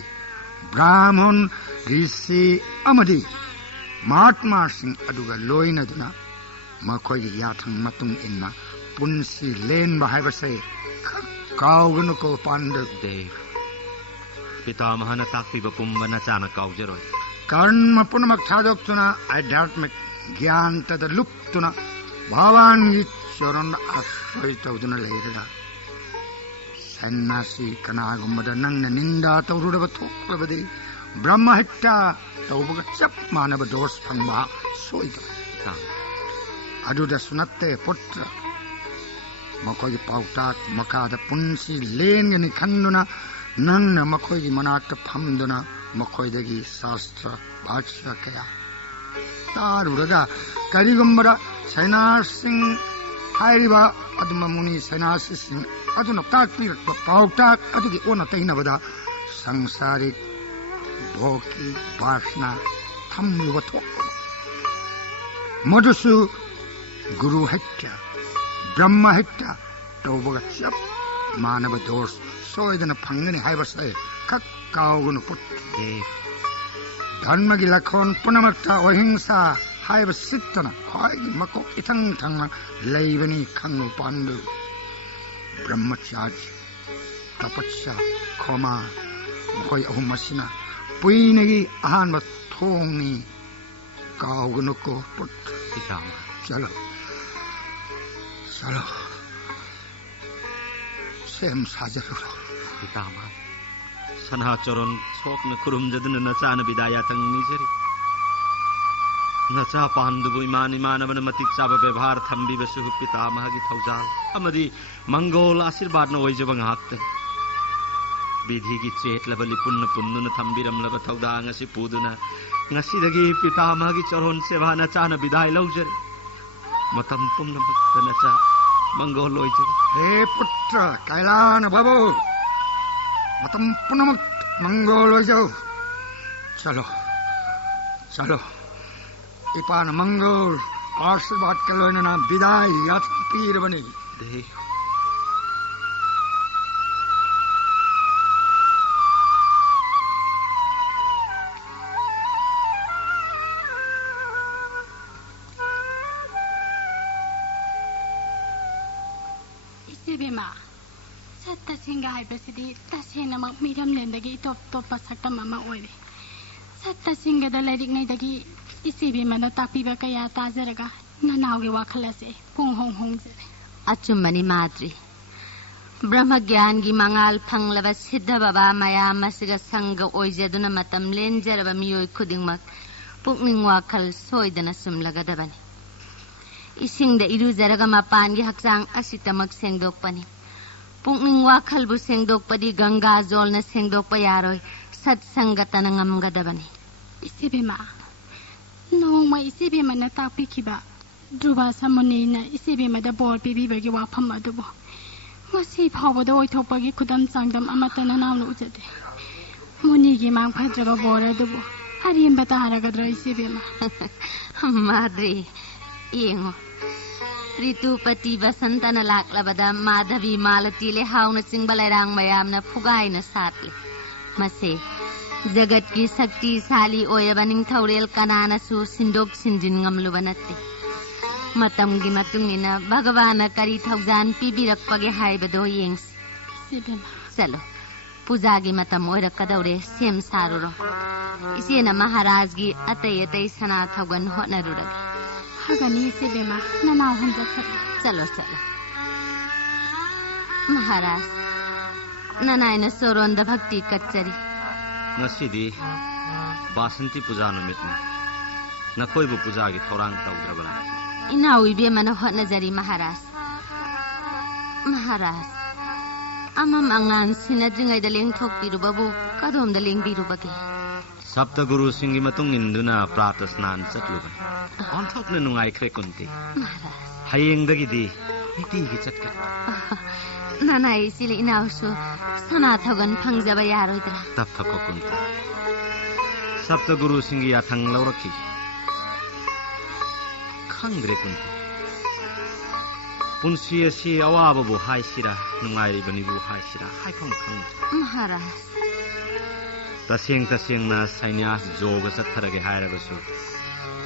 ꯕ꯭ꯔꯥꯍ꯭ꯃꯟ ꯔꯤꯁꯤ ꯑꯃꯗꯤ ꯃꯍꯥꯠꯃꯥꯁꯤꯡ ꯑꯗꯨꯒ ꯂꯣꯏꯅꯗꯨꯅ ꯃꯈꯣꯏꯒꯤ ꯌꯥꯊꯪ ꯃꯇꯨꯡ ꯏꯟꯅ ꯄꯨꯟꯁꯤ ꯂꯦꯟꯕ ꯍꯥꯏꯕꯁꯦ ꯀꯥꯎꯒꯅꯨꯀꯣ ꯄꯥꯟꯗꯨ ꯗꯦꯕ ꯄꯤꯇꯥꯃꯍꯅ ꯇꯥꯛꯄꯤꯕ ꯄꯨꯝꯕ ꯅꯆꯥꯅ ꯀꯥꯎꯖꯔꯣꯏ कर्म पुनमक थादोक्तुना आध्यात्मिक ज्ञान तद लुप्तुना भगवान की चरण आश्रय तौदुना लेरगा सन्यासी कनागुम्बद नंग निंदा तौरुडब थोक्लबदि ब्रह्महत्या तौबग चप मानब दोष फंगबा सोइद अदुदा सुनत्ते पुत्र मखोगी पाउताक मकाद पुंसी लेंगनि खंदुना नंग मखोगी मनाक फमदुना मखोइदगी शास्त्र भाष्य कया तारुरगा करिगुम्बरा सैनासिंग हाइरिबा अदुमा मुनि सैनासिसिंग अदुना ताकपिरक्पा पाउताक अदुगी ओना तैनबदा सांसारिक भोगी वासना थम्लुब थोक मधुसु गुरु हत्या ब्रह्म हत्या तौबगा चप मानव दोष सोइदना फंगनि हाइबसै खक काउगुनु पुत्र धर्म की लखोन पुनमक्ता अहिंसा हाइब सिद्धना खाइगी मको इथंग थंग लैबनी खंगु पांडु ब्रह्मचार्य तपस्या खोमा मखोई अहुम मसिना पुइनगी अहानब थोंगनी काउगुनुको पुत्र पितामह चलो चलो सेम साजरुरो पितामह सनाचरण सोक्न खुरुमजदन नचान विदायातंग निजरी नचा पांडुबु इमानवन मतिक चाब व्यवहार थम्बिबसु पितामहगी थौजाल अमदि मंगोल आशीर्वादन ओइजब ngakte विधिगी चेतलबलि पुन्न पुन्नुन थम्बिरमलब थौदांग असि पुदुना ngasidagi पितामहगी चरण सेवा नचान विदाय लौजरे matam pumnamakta nacha manggol oijau. He putra Kailana Babu. Matam punamak manggol oijau. चलो इपान मंगल आशीर्वाद के लो ना विदाई याद पीर बनी दे इसे भी माँ सत्ता सिंगा है बसिदी तसेना मग मीरम लेंदगी तो पसक्ता मामा ओइबे सत्ता सिंगा द लरिक नै दगी इसे भी मनो तापीबा कया ताजरगा ननावगे वाखलसे पुंग होंग होंग जरे अचुम्बनी माद्री ब्रह्म ज्ञान की मंगाल फंगलबा सिद्ध बाबा मयाम मसिगा संग ओइजदुना मतम लेंजरबा मियोय खुदिंगमक पुकनिंग वाखल सोइदना सुमलगदबनी इसिंग द इरुजरगा मपान की हक्सांग असितमक सेंगदोकपनी पुकनिंग वाखलबु सेंगदोकपदी Ganga जोलना सेंगदोकपा यारोय सत्संगतन ngamgadabani isibema nongma isibema na tapikiba druba samoni na isibema da bor pibibagi wafam adubo ngasi phawada oithopagi khudam sangdam amatana nawlu ujade muni gi mang phadraba bor adubo harimba ta haragadra isibema madri yengo ऋतुपति वसंतन लाक्लबदा Madhavi मालतीले हाउन चिंगबलाइरांग मयामना फुगाइना Satle मसे जगत की शक्तिशाली ओयबा निंगथौरेल कनानासु सिंदोक Syngene ngamluba natte matamgi matungina bhagavana kari thaujan pibirapage haibado yengsi sibema chalo puja gi matam oirakadaure sem saruro isena maharaj gi atai sana thaugan honarurag hagani sibema nanaw hanja चलो महाराज ननायन सोरोंद भक्ति कच्चरी नसीदी बासंती पूजा नुमितनी नखोइबु पूजा की थौरांग तौद्रबला इना उइबे मन होनजरी महाराज अमम अंगान सिनद्रिंगै द लेंथोकपिरुबबु कदोम द लेंबिरुबगे सप्तगुरु सिंगी मतुंग इंदुना प्रात स्नान चतलुबन ऑनथोकने नुंगाइख्रे कुंती महाराज हयेंगदगिदी नितिगी चटका ननाय सिले इनाउसु सना थगन फंगजबा यारोइद्रा तब थको कुंती सप्तगुरु सिंगी याथंग लौरखी खंग्रे कुंती पुंसी असि अवाबबु हाइसिरा नुंगाइरिबनिबु हाइसिरा हाइफम खंग महाराज तसेंगना सैन्यास जोग चथरगे हायरबसु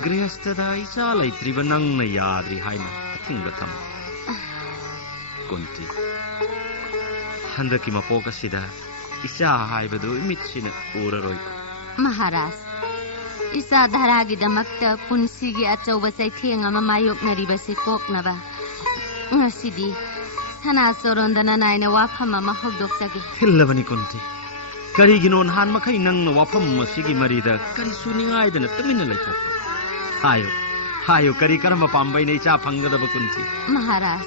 गृहस्थदा इचा लैत्रिबा नंगना याद्रि हाइना थिंगबथम कुंती हंदकी मपोकसिदा इचा हाइबदु इमितसिना उररोय महाराज इसा धारागी दमक्ता पुंसीगी अचौबा चैथेंग अमा मायोकनरिबसे कोकनबा ngasiदी sana sorondana naina wafam ama hogdoksage hillabani kunti karigino han makai nangna wafam masigi marida kari suningaidana tamina laithok hayo kari karama pambai nei cha phangadaba kunti महाराज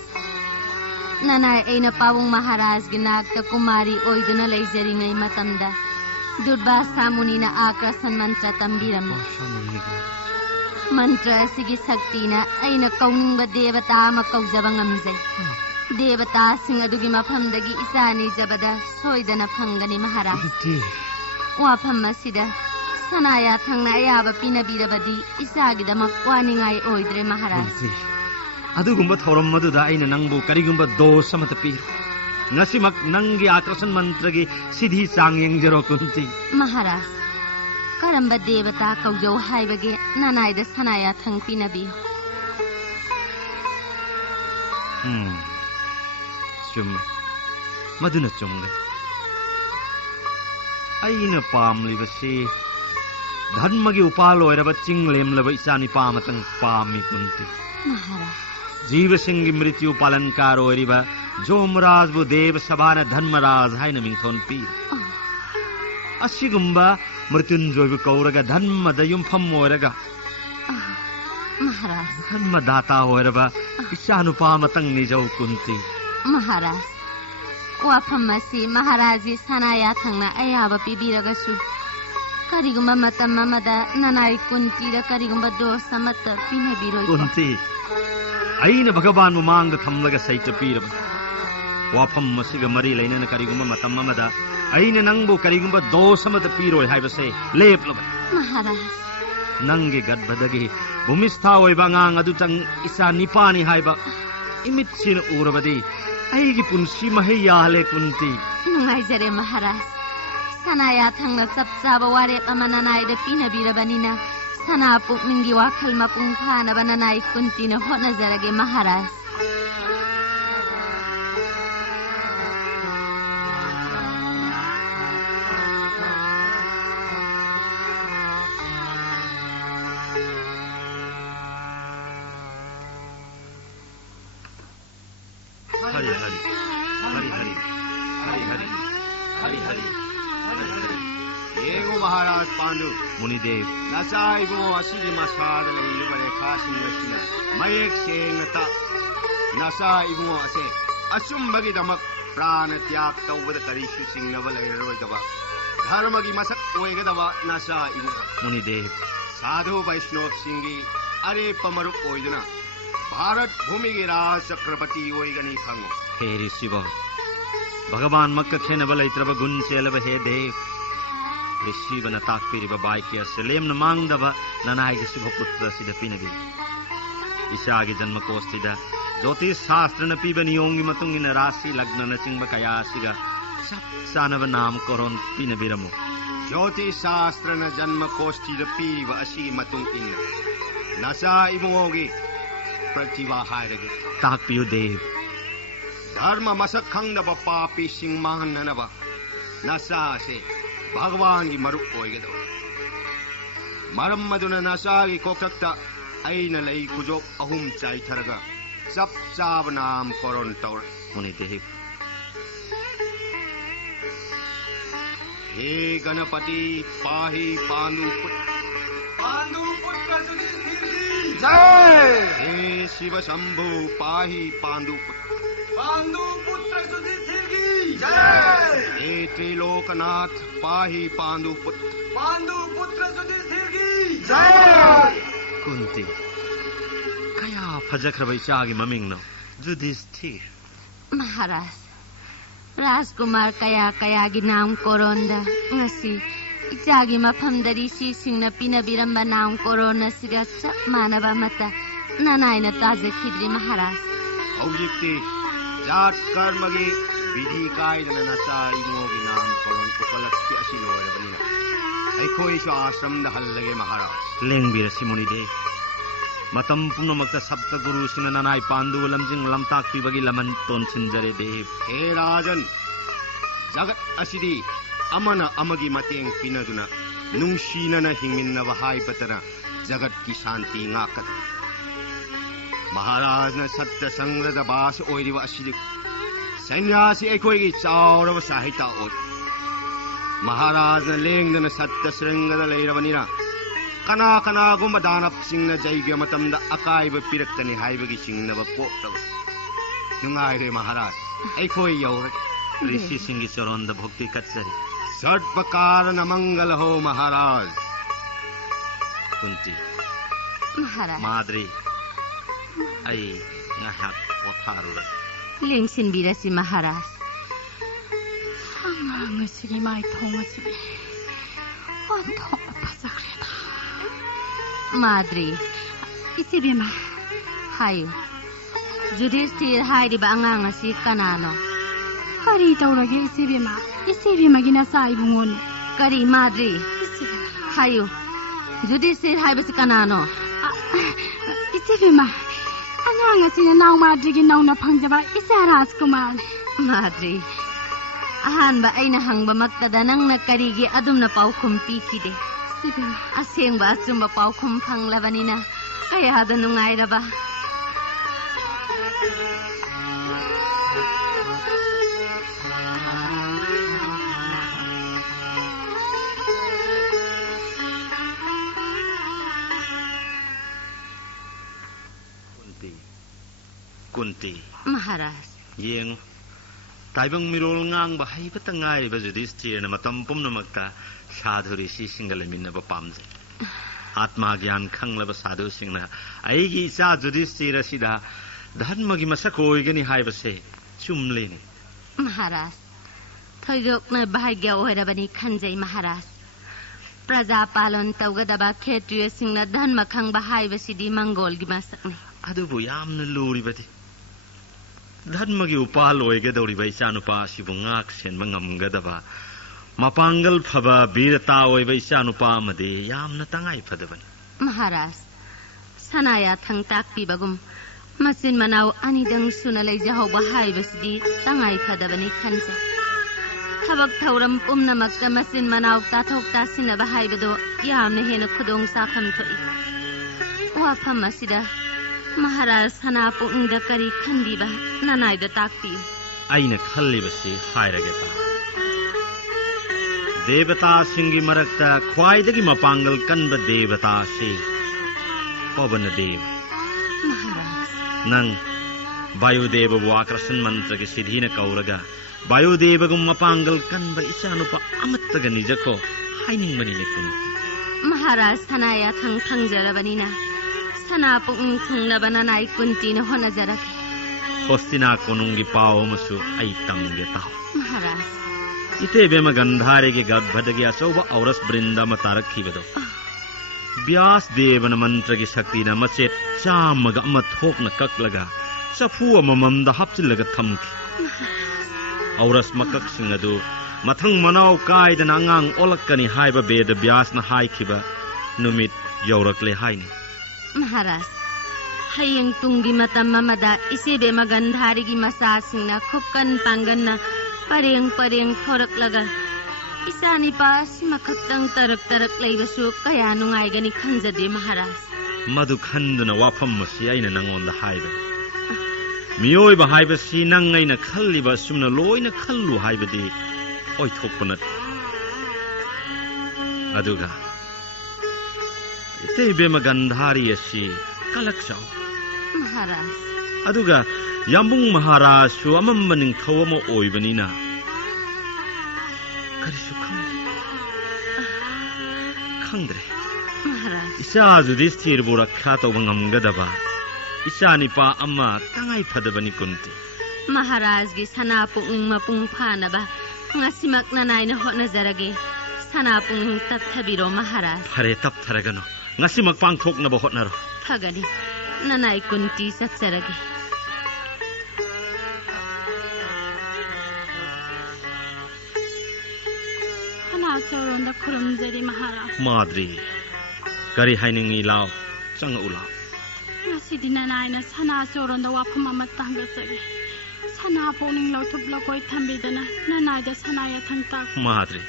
nanai aina pawung महाराज gi nakta kumari oiduna leijeringai matamda durvasa munina akrasan mantra tambiram mantra sigi saktina aina kauningba devata ama kaujaba ngamjai devata sing adugi mafamdagi isani jabada soidana phangani महाराज wafam masida sanaya thangna ayaba pinabirabadi isagidamak waningai oidre महाराज adugumba thoram maduda aina nangbu karigumba dosa mata pi ngasimak nangi akrasan mantragi sidhi changyeng jero kunti महाराज करम्बा देवता कौजौ हाइबगे ननाइदा सनाया थंग पिनबी चुम मदुना चुमले अइना पामलिबसे धर्मगी उपाल ओइरबा चिंगलेमलबा इचानी पामतंग पामी कुंती महाराज जीव सिंगी मृत्यु पालनकार ओइरिबा जोमराजबु देव सभाना धर्मराज हाइना मिंथोन पी असिगुम्बा मृत्युंजयबु कौरगा धर्मदा युमफम ओइरगा महाराज धर्मदाता ओइरबा इचानुपा मतंग निजौ कुंती महाराज वाफम मसी महाराजी सनाया थंगना अयाबा पिबिरगसु करिगुम्बा मतम मदा ननाई कुंती र करिगुम्बा दोस मत पिनबिरोइ कुंती ꯑꯩꯅ ꯚꯒꯋꯥꯟ ꯃꯃꯥꯡꯗ ꯊꯝꯂꯒ ꯁꯩꯇ ꯄꯤꯔꯕ ꯋꯥꯐꯝ ꯑꯁꯤꯒ ꯃꯔꯤ ꯂꯩꯅꯅ ꯀꯔꯤꯒꯨꯝꯕ ꯃꯇꯝ ꯑꯃꯗ ꯑꯩꯅ ꯅꯪꯕꯨ ꯀꯔꯤꯒꯨꯝꯕ ꯗꯣꯁ ꯑꯃꯗ ꯄꯤꯔꯣꯏ ꯍꯥꯏꯕꯁꯦ ꯂꯦꯞꯂꯕ ꯃꯍꯥꯔꯥꯖ ꯅꯪꯒꯤ ꯒꯔꯚꯗꯒꯤ ꯚꯨꯃꯤꯁꯊꯥ ꯑꯣꯏꯕ ꯑꯉꯥꯡ ꯑꯗꯨꯇꯪ ꯏꯆꯥ ꯅꯤꯄꯥꯅꯤ ꯍꯥꯏꯕ ꯏꯃꯤꯠꯁꯤꯅ ꯎꯔꯕꯗꯤ ꯑꯩꯒꯤ ꯄꯨꯟꯁꯤ ꯃꯍꯩ ꯌꯥꯍꯜꯂꯦ ꯀꯨꯟꯇꯤ ꯅꯨꯡꯉꯥꯏꯖꯔꯦ ꯃꯍꯥꯔꯥꯖ ꯁꯅꯥ ꯌꯥꯊꯪꯅ ꯆꯞ ꯆꯥꯕ ꯋꯥꯔꯦꯞ ꯑꯃ ꯅꯅꯥꯏꯗ ꯄꯤꯅꯕꯤꯔꯕꯅꯤꯅ ꯁꯅꯥ ꯄꯨꯛꯅꯤꯡꯒꯤ ꯋꯥꯈꯜ ꯃꯄꯨꯡ ꯐꯥꯅꯕ ꯅꯅꯥꯏ ꯀꯨꯟꯇꯤꯅ ꯍꯣꯠꯅꯖꯔꯒꯦ ꯃꯍꯥꯔꯥꯖ हरि हरि हरि हरि हरि हरि हरि हरि हरि हरि येगो महाराज पांडु मुनिदेव नसाइबो असिगी मसाद लेइबा रेखासिंग लसिना मयेक सेंगता नसाइबो असे असुंबगी दमक प्राण त्याग तौबद करिसु सिंगनब लेरोइदबा धर्मगी मसक ओइगदबा नसाइबो मुनिदेव साधु वैष्णव सिंगी अरे पमरुक ओइदना भारत भूमि के राज चक्रवर्ती ओइगनी खंगो हे ऋषिव भगवान मक्क खेनब लैत्रब गुण चेलब हे देव ऋषिवना ताकपिरिब बाइक्य सेलेमन मांगदब ननाइगे शुभ पुत्र सिद पिनबि इशागी जन्म कोस्तिद ज्योतिष शास्त्रन पीब नियोंगी मतुंगिन राशि लग्नन चिंब कयासिगा सब सानब नाम कोरोन पिनबिरमु ज्योतिष शास्त्रन जन्म कोस्तिद पीब असी मतुंग इन नसा इमोगी प्रतिभा हायरगे ताकपियु देव धर्म मसक खंगदब पापी सिंह माननब नसा से भगवान की मरुक ओइगदब मरम मदुना नसा की कोकक्ता अइन लई कुजोक अहुम चाइथरगा सब चाब नाम कोरोन तौर मुनिदेव हे गणपति पाहि पांडु पुत्र जय हे शिव शंभु पाहि पांडु पुत्र सुधीर की जय हे त्रिलोकनाथ पाहि पांडु पुत्र सुधीर की जय कुंती कया फजख्रब इचागी ममिंगनो युधिष्ठिर महाराज राजकुमार कया कयागी नाम कोरोंदा ngasi इचागी मफमदरी सिंगना पिनबिरंबा नाम कोरोना सिगा सब मानव मता ननाइना ताजखिद्री महाराज हौजिक्ति जात कर्मगी विधि कायदन नसा इमोगी नाम कोरोन उपलक्ष्य असि लोयरबनिना अखोइसु आश्रम द हल्लगे महाराज लेंबिरसि मुनिदेव मतम पुनमक्ता सप्त गुरु सिना ननाइ पांडु लमजिंग लमताक पिबगी लमन तोन सिंजरे देव हे राजन जगत असिदी अमना अमगी mateꯡ पिनदुना नुंसीनना हिंगमिन्नबा हाइबतना जगत की शांति ngakat महाराज न सत्य संग्रद बास ओइरिबा असिदि सन्यासी एखोइगी चावरबा साहित्य ओइ महाराज न लेंगदना सत्य श्रृंगदा लेरबनिना कना कना गुम दानब सिंगना जैगे मतमदा अकाइबा पिरक्तनि हाइबगी सिंगनबा पोक्तबा नुंगाइरे महाराज एखोइ यौर ऋषि सिंगी चरणद भक्ति कच्चरी सर्वकार न मंगल हो महाराज कुंती महाराज माद्री आई ngahak potarura लेंसिन बिरसि Maharaj ngasi mai thong asi on thong pasakreda Madri isibema हायो युधिष्ठिर हाइरिबा अंगांग असि कनानो kari taurage isibema gina sai bungone करी माद्री हायो युधिष्ठिर हाइबसि कनानो isibema angang asina naw madrigi nawna phangjaba isa rajkumar Madri अहानबा अैना हंगबा मक्तदा नंगना करीगी अदुमना पाउखुम पीखिदे isibema असेंगबा अचुम्बा पाउखुम फंगलबनिना कयादा नुंगाइरबा कुंती महाराज येंग ताइबंग मिरोल ngang ba hai batangai ba Yudhishthir न मतम पुमनमक्ता साधु ऋषि सिंगल मिन्नब पामजे आत्मा ज्ञान खंगलब साधु सिंगना आइगी इचा युधिष्ठिर सिदा धर्मगी मसक ओइगनी हाइबसे चुमलेनी महाराज थोइदोक्ना भाग्य ओइरबनी खन्जै महाराज प्रजा पालन तौगदबा खेत्रिय सिंहना धर्म खंगबा हाइबसिदी मंगोलगी मसकनी अदुबु यामना लुरिबदि धर्मगी उपाल ओइगदौरिबा इचानुपा सिबु ngak senba ngamgadaba मपांगल फबा वीरता ओइबा इचानुपा अमदे यामना तंगाई फदबनी महाराज सनाया थंग ताकपीबगुम मसिन मनाव अनिदंग सुना लैजहौबा हाइबसिदी तंगाई फदबनी खनसे थबक थौरम पुमनमक्ता मसिन मनाव ताथोक तासिनबा हाइबदो यामना हेना खुदोंग साखम थोई वाफम असिदा महाराज सना पुंगदा करी खंदीबा ननाइदा ताकपी आइना खल्लिबसे हाइरगे ता देवता सिंगी मरक्ता ख्वाइदगी मपांगल कनब देवता से पवन देव महाराज नंग वायुदेव आकर्षण मंत्र के सिद्धीन कौरगा वायुदेवगुम मपांगल कनब इचानुपा अमत्तग निजको हाइनिंगबनी नेकुन महाराज सनाया थंग थंगजरबनीना सना पुंग थंगनबा ननाई कुंतीन होनजरक होस्तिना कोनुंगी पावमसु आई तंगे ता महाराज इते बेम गंधारे के गर्भदगी अचौब औरस वृंदा मतारखिबदो व्यास देवन मंत्र की शक्ति न मचेत चामग अम थोकन कक्लगा चफू अममंद हपचिलगा थमखि औरस मकक सिंह अदु मथंग मनाव कायदना अंगांग ओलक्कनी हाइबा बेद व्यास न हाइखिबा नुमित यौरकले हाइनि महाराज हयेंग तुंगी मतम ममदा इसे बेम गंधारी मसा सिंह खुक्कन पांगन परेंग परेंग थोरक लगा इसानी पास मखतंग तरक तरक लेबसु कया नुंगाइगनी खंजदे महाराज मधु खंदना वाफम मसी आइना नंगोंद हाइबा मियोइबा हाइबसी नंग आइना खल्लिबा सुमना लोइना खल्लु हाइबदी ओइथोकपनत अदुगा इते बेम गंधारी असि कलक्साव महाराज अदुगा यामुंग महाराज सु अमम्ब निंथौ अमा ओइबनिना करिसु खंद्रे महाराज इसा जुधिष्ठिर बु रक्षा तौबा ngamgadaba इसा निपा अम्मा तंगाई फदबनी कुंती महाराज गी सना पुंग मपुंग फानबा ngasimak nanaina hotnajarage सना पुंग तपथबिरो महाराज फरे तपथरगनो ngasimak pangthoknaba hotnaro Phagni ननाई Kunti सचरगे सनाचोरोंद खुरुमजरी महाराज माद्री करी हाइनिंगी लाव चंग उलाव ngasi nanaina सनाचोरोंद वाफम अमा तांगसगे सना पोनिंग लौथुप लकोय थंबिदना ननाइदा सनाया थंगता माद्री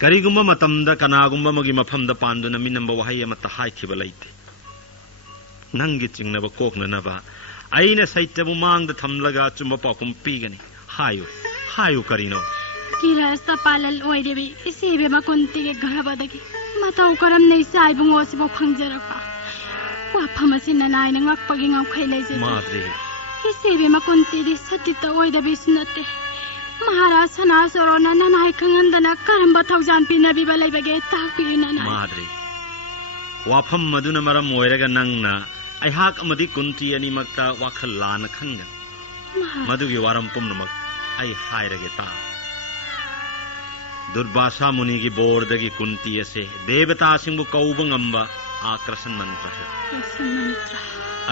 करीगुम्बा मतमदा कनागुम्बा मगी मफमदा पांदुना मिनंबा वहाई अमता हाइखिबा लैते नंगी चिंगनबा कोकननबा आइना साइत्यबु मांगदा थमलगा चुम्बा पाकुम पीगनी हायु हायु करिनो किरास्ता पालल ओइरेबी इसेबे मकुंती के घरबदगी मतौ करम नै साइबुंगो सिबो खंजरपा वाफमसि ननाइना ngakpagi ngaukhai leje माद्री इसेबे मकुंती दि सतिता ओइदबि सुनते महाराज सना सोरोना ननाइ खंगंदना करम थौजान पिनबि बलैबगे ताकपिना ना माद्री वाफम मदुना मरम ओइरगा नंगना अहाक अमदि कुंती अनि मक्ता वाखल लान खनगन मदुगी वारम पुमनमक आई हाइरगे ता दुर्वासा मुनि की बोर्दगी कुंती असे देवता सिंबु कौब ngamba आकर्षण मंत्र है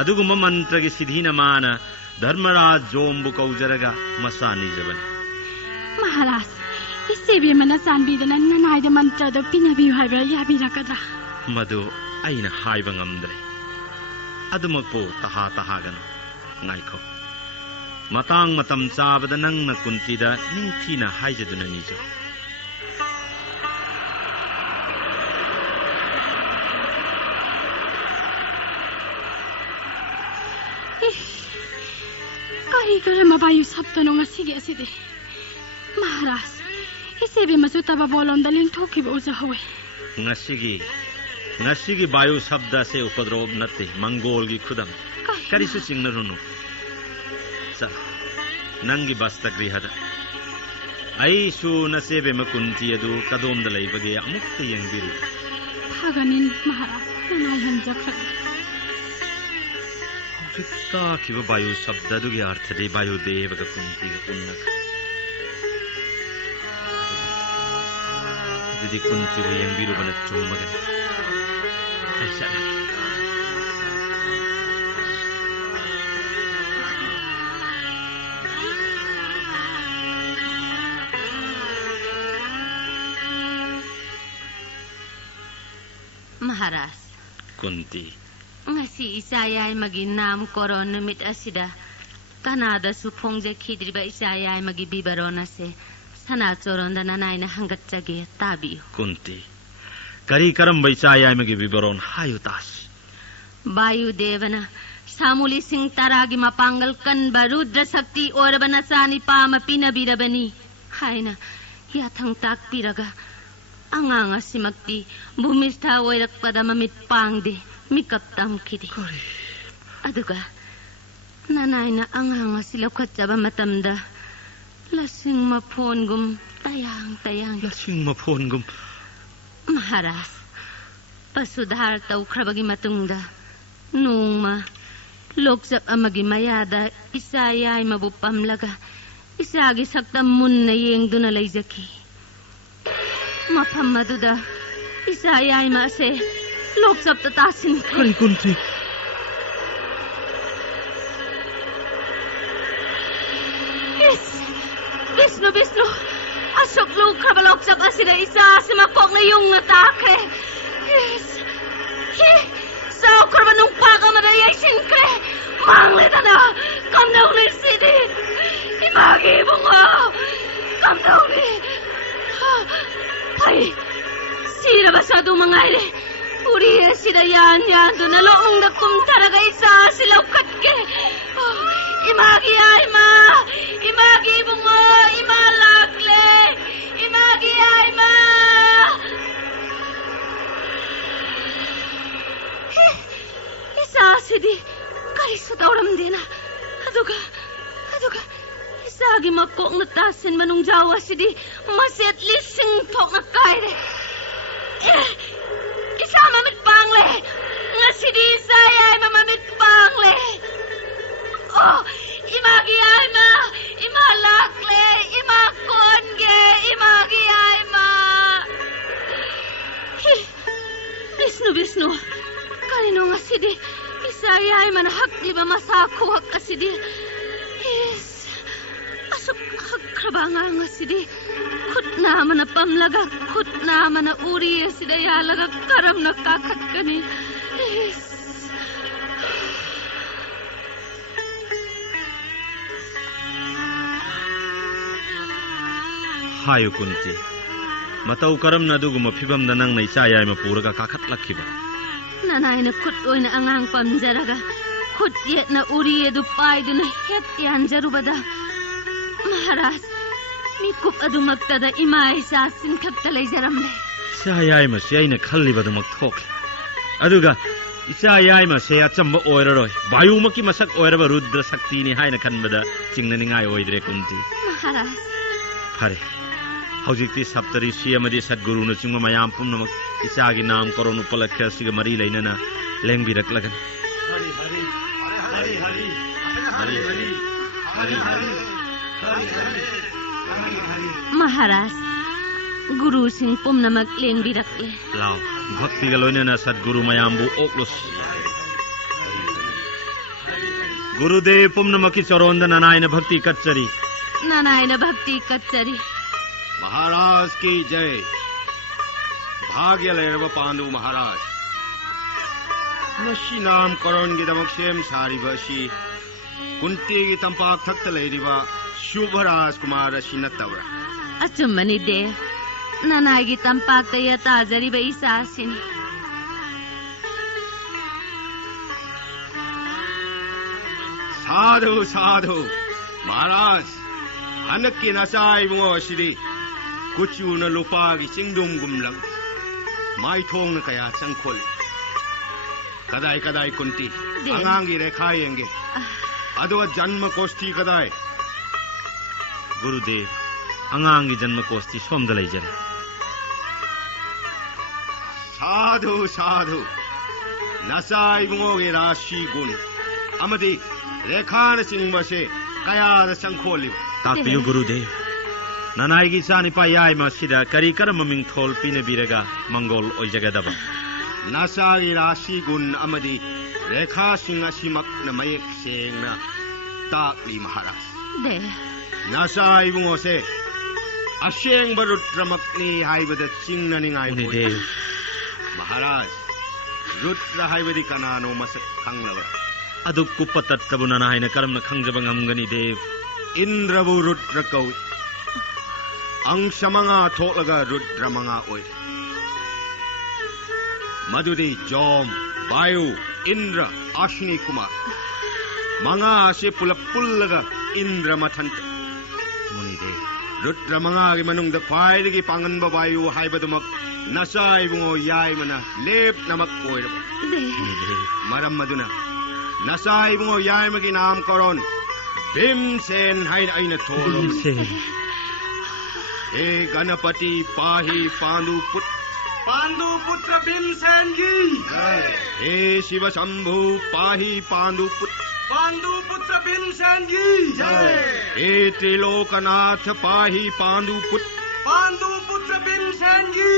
अदुगुम मंत्र की सिद्धि नमान धर्मराज जोम्बु कौजरगा मसा निजबन महाराज इसेबे मना चांबिदना ननाइदा मंत्र दो पिनबि हाइबा याबिरकदा मधु आइना हाइबा ngamdre अदुमकपो तहा तहागन नाइखो मतंग मतम चाबदा नंगना कुंतीदा निंथीना हाइजदुना निजो करी करम बायु शब्दनो ngasiगे aside महाराज इसेबे मसु तबा बोलोंदा लिंथोखिबो उजहवे ngasi वायु शब्द से उपद्रव नते मंगोल की खुदम करिसु चिंगनरुनु चा नंगी बस्तगृहद आइसु नसेबे मकुंती अदु कदोमद लैबगे अमुक्त यंगिरु फगनिन महाराज ननाइ हंजखगे ताखिबा वायु शब्ददुगी अर्थदि वायुदेवगा कुन्तिगा उन्नगा अदुदि कुन्तिबु यंबिरुबना चुम्मगनि ऐसा Maharaj Kunti ngasi isayay magi nam koron numit asida kanada supongje khidriba isayay magi bibarona se sana choronda nanayna hangatjage tabi Kunti kari karam baisayay magi bibaron hayutas Bayu devana samuli sing taragi mapangal kan barudra sakti orabana sani pama pinabirabani haina yathang tak piraga anganga simakti bhumistha oirakpada mamit pangde mikap tamkidi aduga nanayna anganga silokhatjaba matamda lasing maphongum tayang lasing maphongum Maharaj pasudhar tawkhrabagi matungda nungma loksap amagi mayada isayay mabupamlaga isagi saktam munna yengduna laijaki Mafam maduda isayay ma se loksap tatasin kari Kunti Vishnu asok lukraba loksap asida isa simakok na yung natakre sao kraba nung paka madayay sinkre manglita na kamdaw ni sidi imagi bunga kamdaw ni ay sira ba sa dumangayre uri sida yan doon na loong na kumtaraga isa silaw katke imagi ay ma imagi bunga imalakle imagi ay ma isa sidi kariso tawram din aduga isagi makok na tasin manung jawa sidi masit lising tok na kaire isa mamit pangle nga sidi isayay mamamit pangle oh imagi ay ma imalakle imakonge imagi ay ma Vishnu kanino nga sidi isayay manahak liba masako hak asidi asuk hakrabanga nga sidi khutna mana pamlaga khutna mana uri sida yalaga karam na kakat kani Hayu Kunti matau karam na duguma phibam da nang na isayay ma puraga kakat lakhiba nanayna khut oina angang pamjaraga khut yet na uri edu pai du na het yan jarubada Maharaj mikup adumaktada ima isa sinkhakta leijaramle isayay ma se aina khalliba dumak thok aduga isayay ma se achamba oiraroi bayumaki masak oiraba rudra sakti ni haina khanbada chingnaningai oidre Kunti Maharaj Phare Haujikti Saptari Siyamadi Sadguru na chingma mayam pumnamak isagi naam koronu palakya siga mari lainana lengbirak lagan Maharaj Guru sing pumnamak lengbirakle lao bhakti ga loinana Sadguru mayambu oklos Gurudev pumnamaki charonda nanayana bhakti kachari महाराज की जय भाग्य लेरब पांडु महाराज नशी नाम करण की दमक सेम सारिबसी कुंती की तंपाक थक्त लेरिबा Shubhraj Kumar सिनतवरा achumani de nanagi tampakta yata jariba isasini साधु साधु महाराज हनक की नसाई मुओ सिदी कुचू न लुपा की चिंगदुम गुमलंग माई थोंग न कया चंखोल कदाई कदाई कुंती अंगांगी रेखाएंगे अदवा जन्म कोष्ठी कदाई Gurudev angangi janma kosti somda leijare साधु साधु नसाई मुओ के राशि गुण amadi rekhana singmase kaya sangkholi tapiyu gurudev nanai gi sani pa yai ma sida kari karam ming thol pine biraga mangol oijagadaba nasa gi rashi gun amadi rekha sing asimak na mayek sengna takli maharaj de nasa ibungo se asheng barut ramakni haibada singna ningai de maharaj rutra haibadi kanano masak khanglaba adu kupatattabuna na haina karamna khangjaba ngamgani dev indrabu rutra kau ang samanga tholaga rudra manga oi madudi jom bayu indra ashini kumar manga ase pulaga indra mathant muni de rudra manga gi manung da phai gi pangan ba bayu haibadumak nasai bungo yai mana lep namak oi maram maduna nasai bungo yai magi naam karon bhimsen hain aina tholo हे गणपति पाही पांडु पुत्र भीमसेन की हे शिव शंभु पाही पांडु पुत्र भीमसेन की हे त्रिलोकनाथ पाही पांडु पुत्र भीमसेन की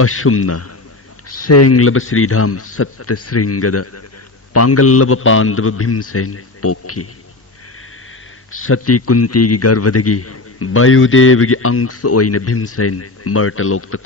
अशुम्ना सेंगलब श्रीधाम सत्य श्रृंगद पांगल्लब पांडव भीमसेन पोखी सती कुंती की गर्भदगी वायुदेव की अंश ओइन भीमसेन मर्तलोक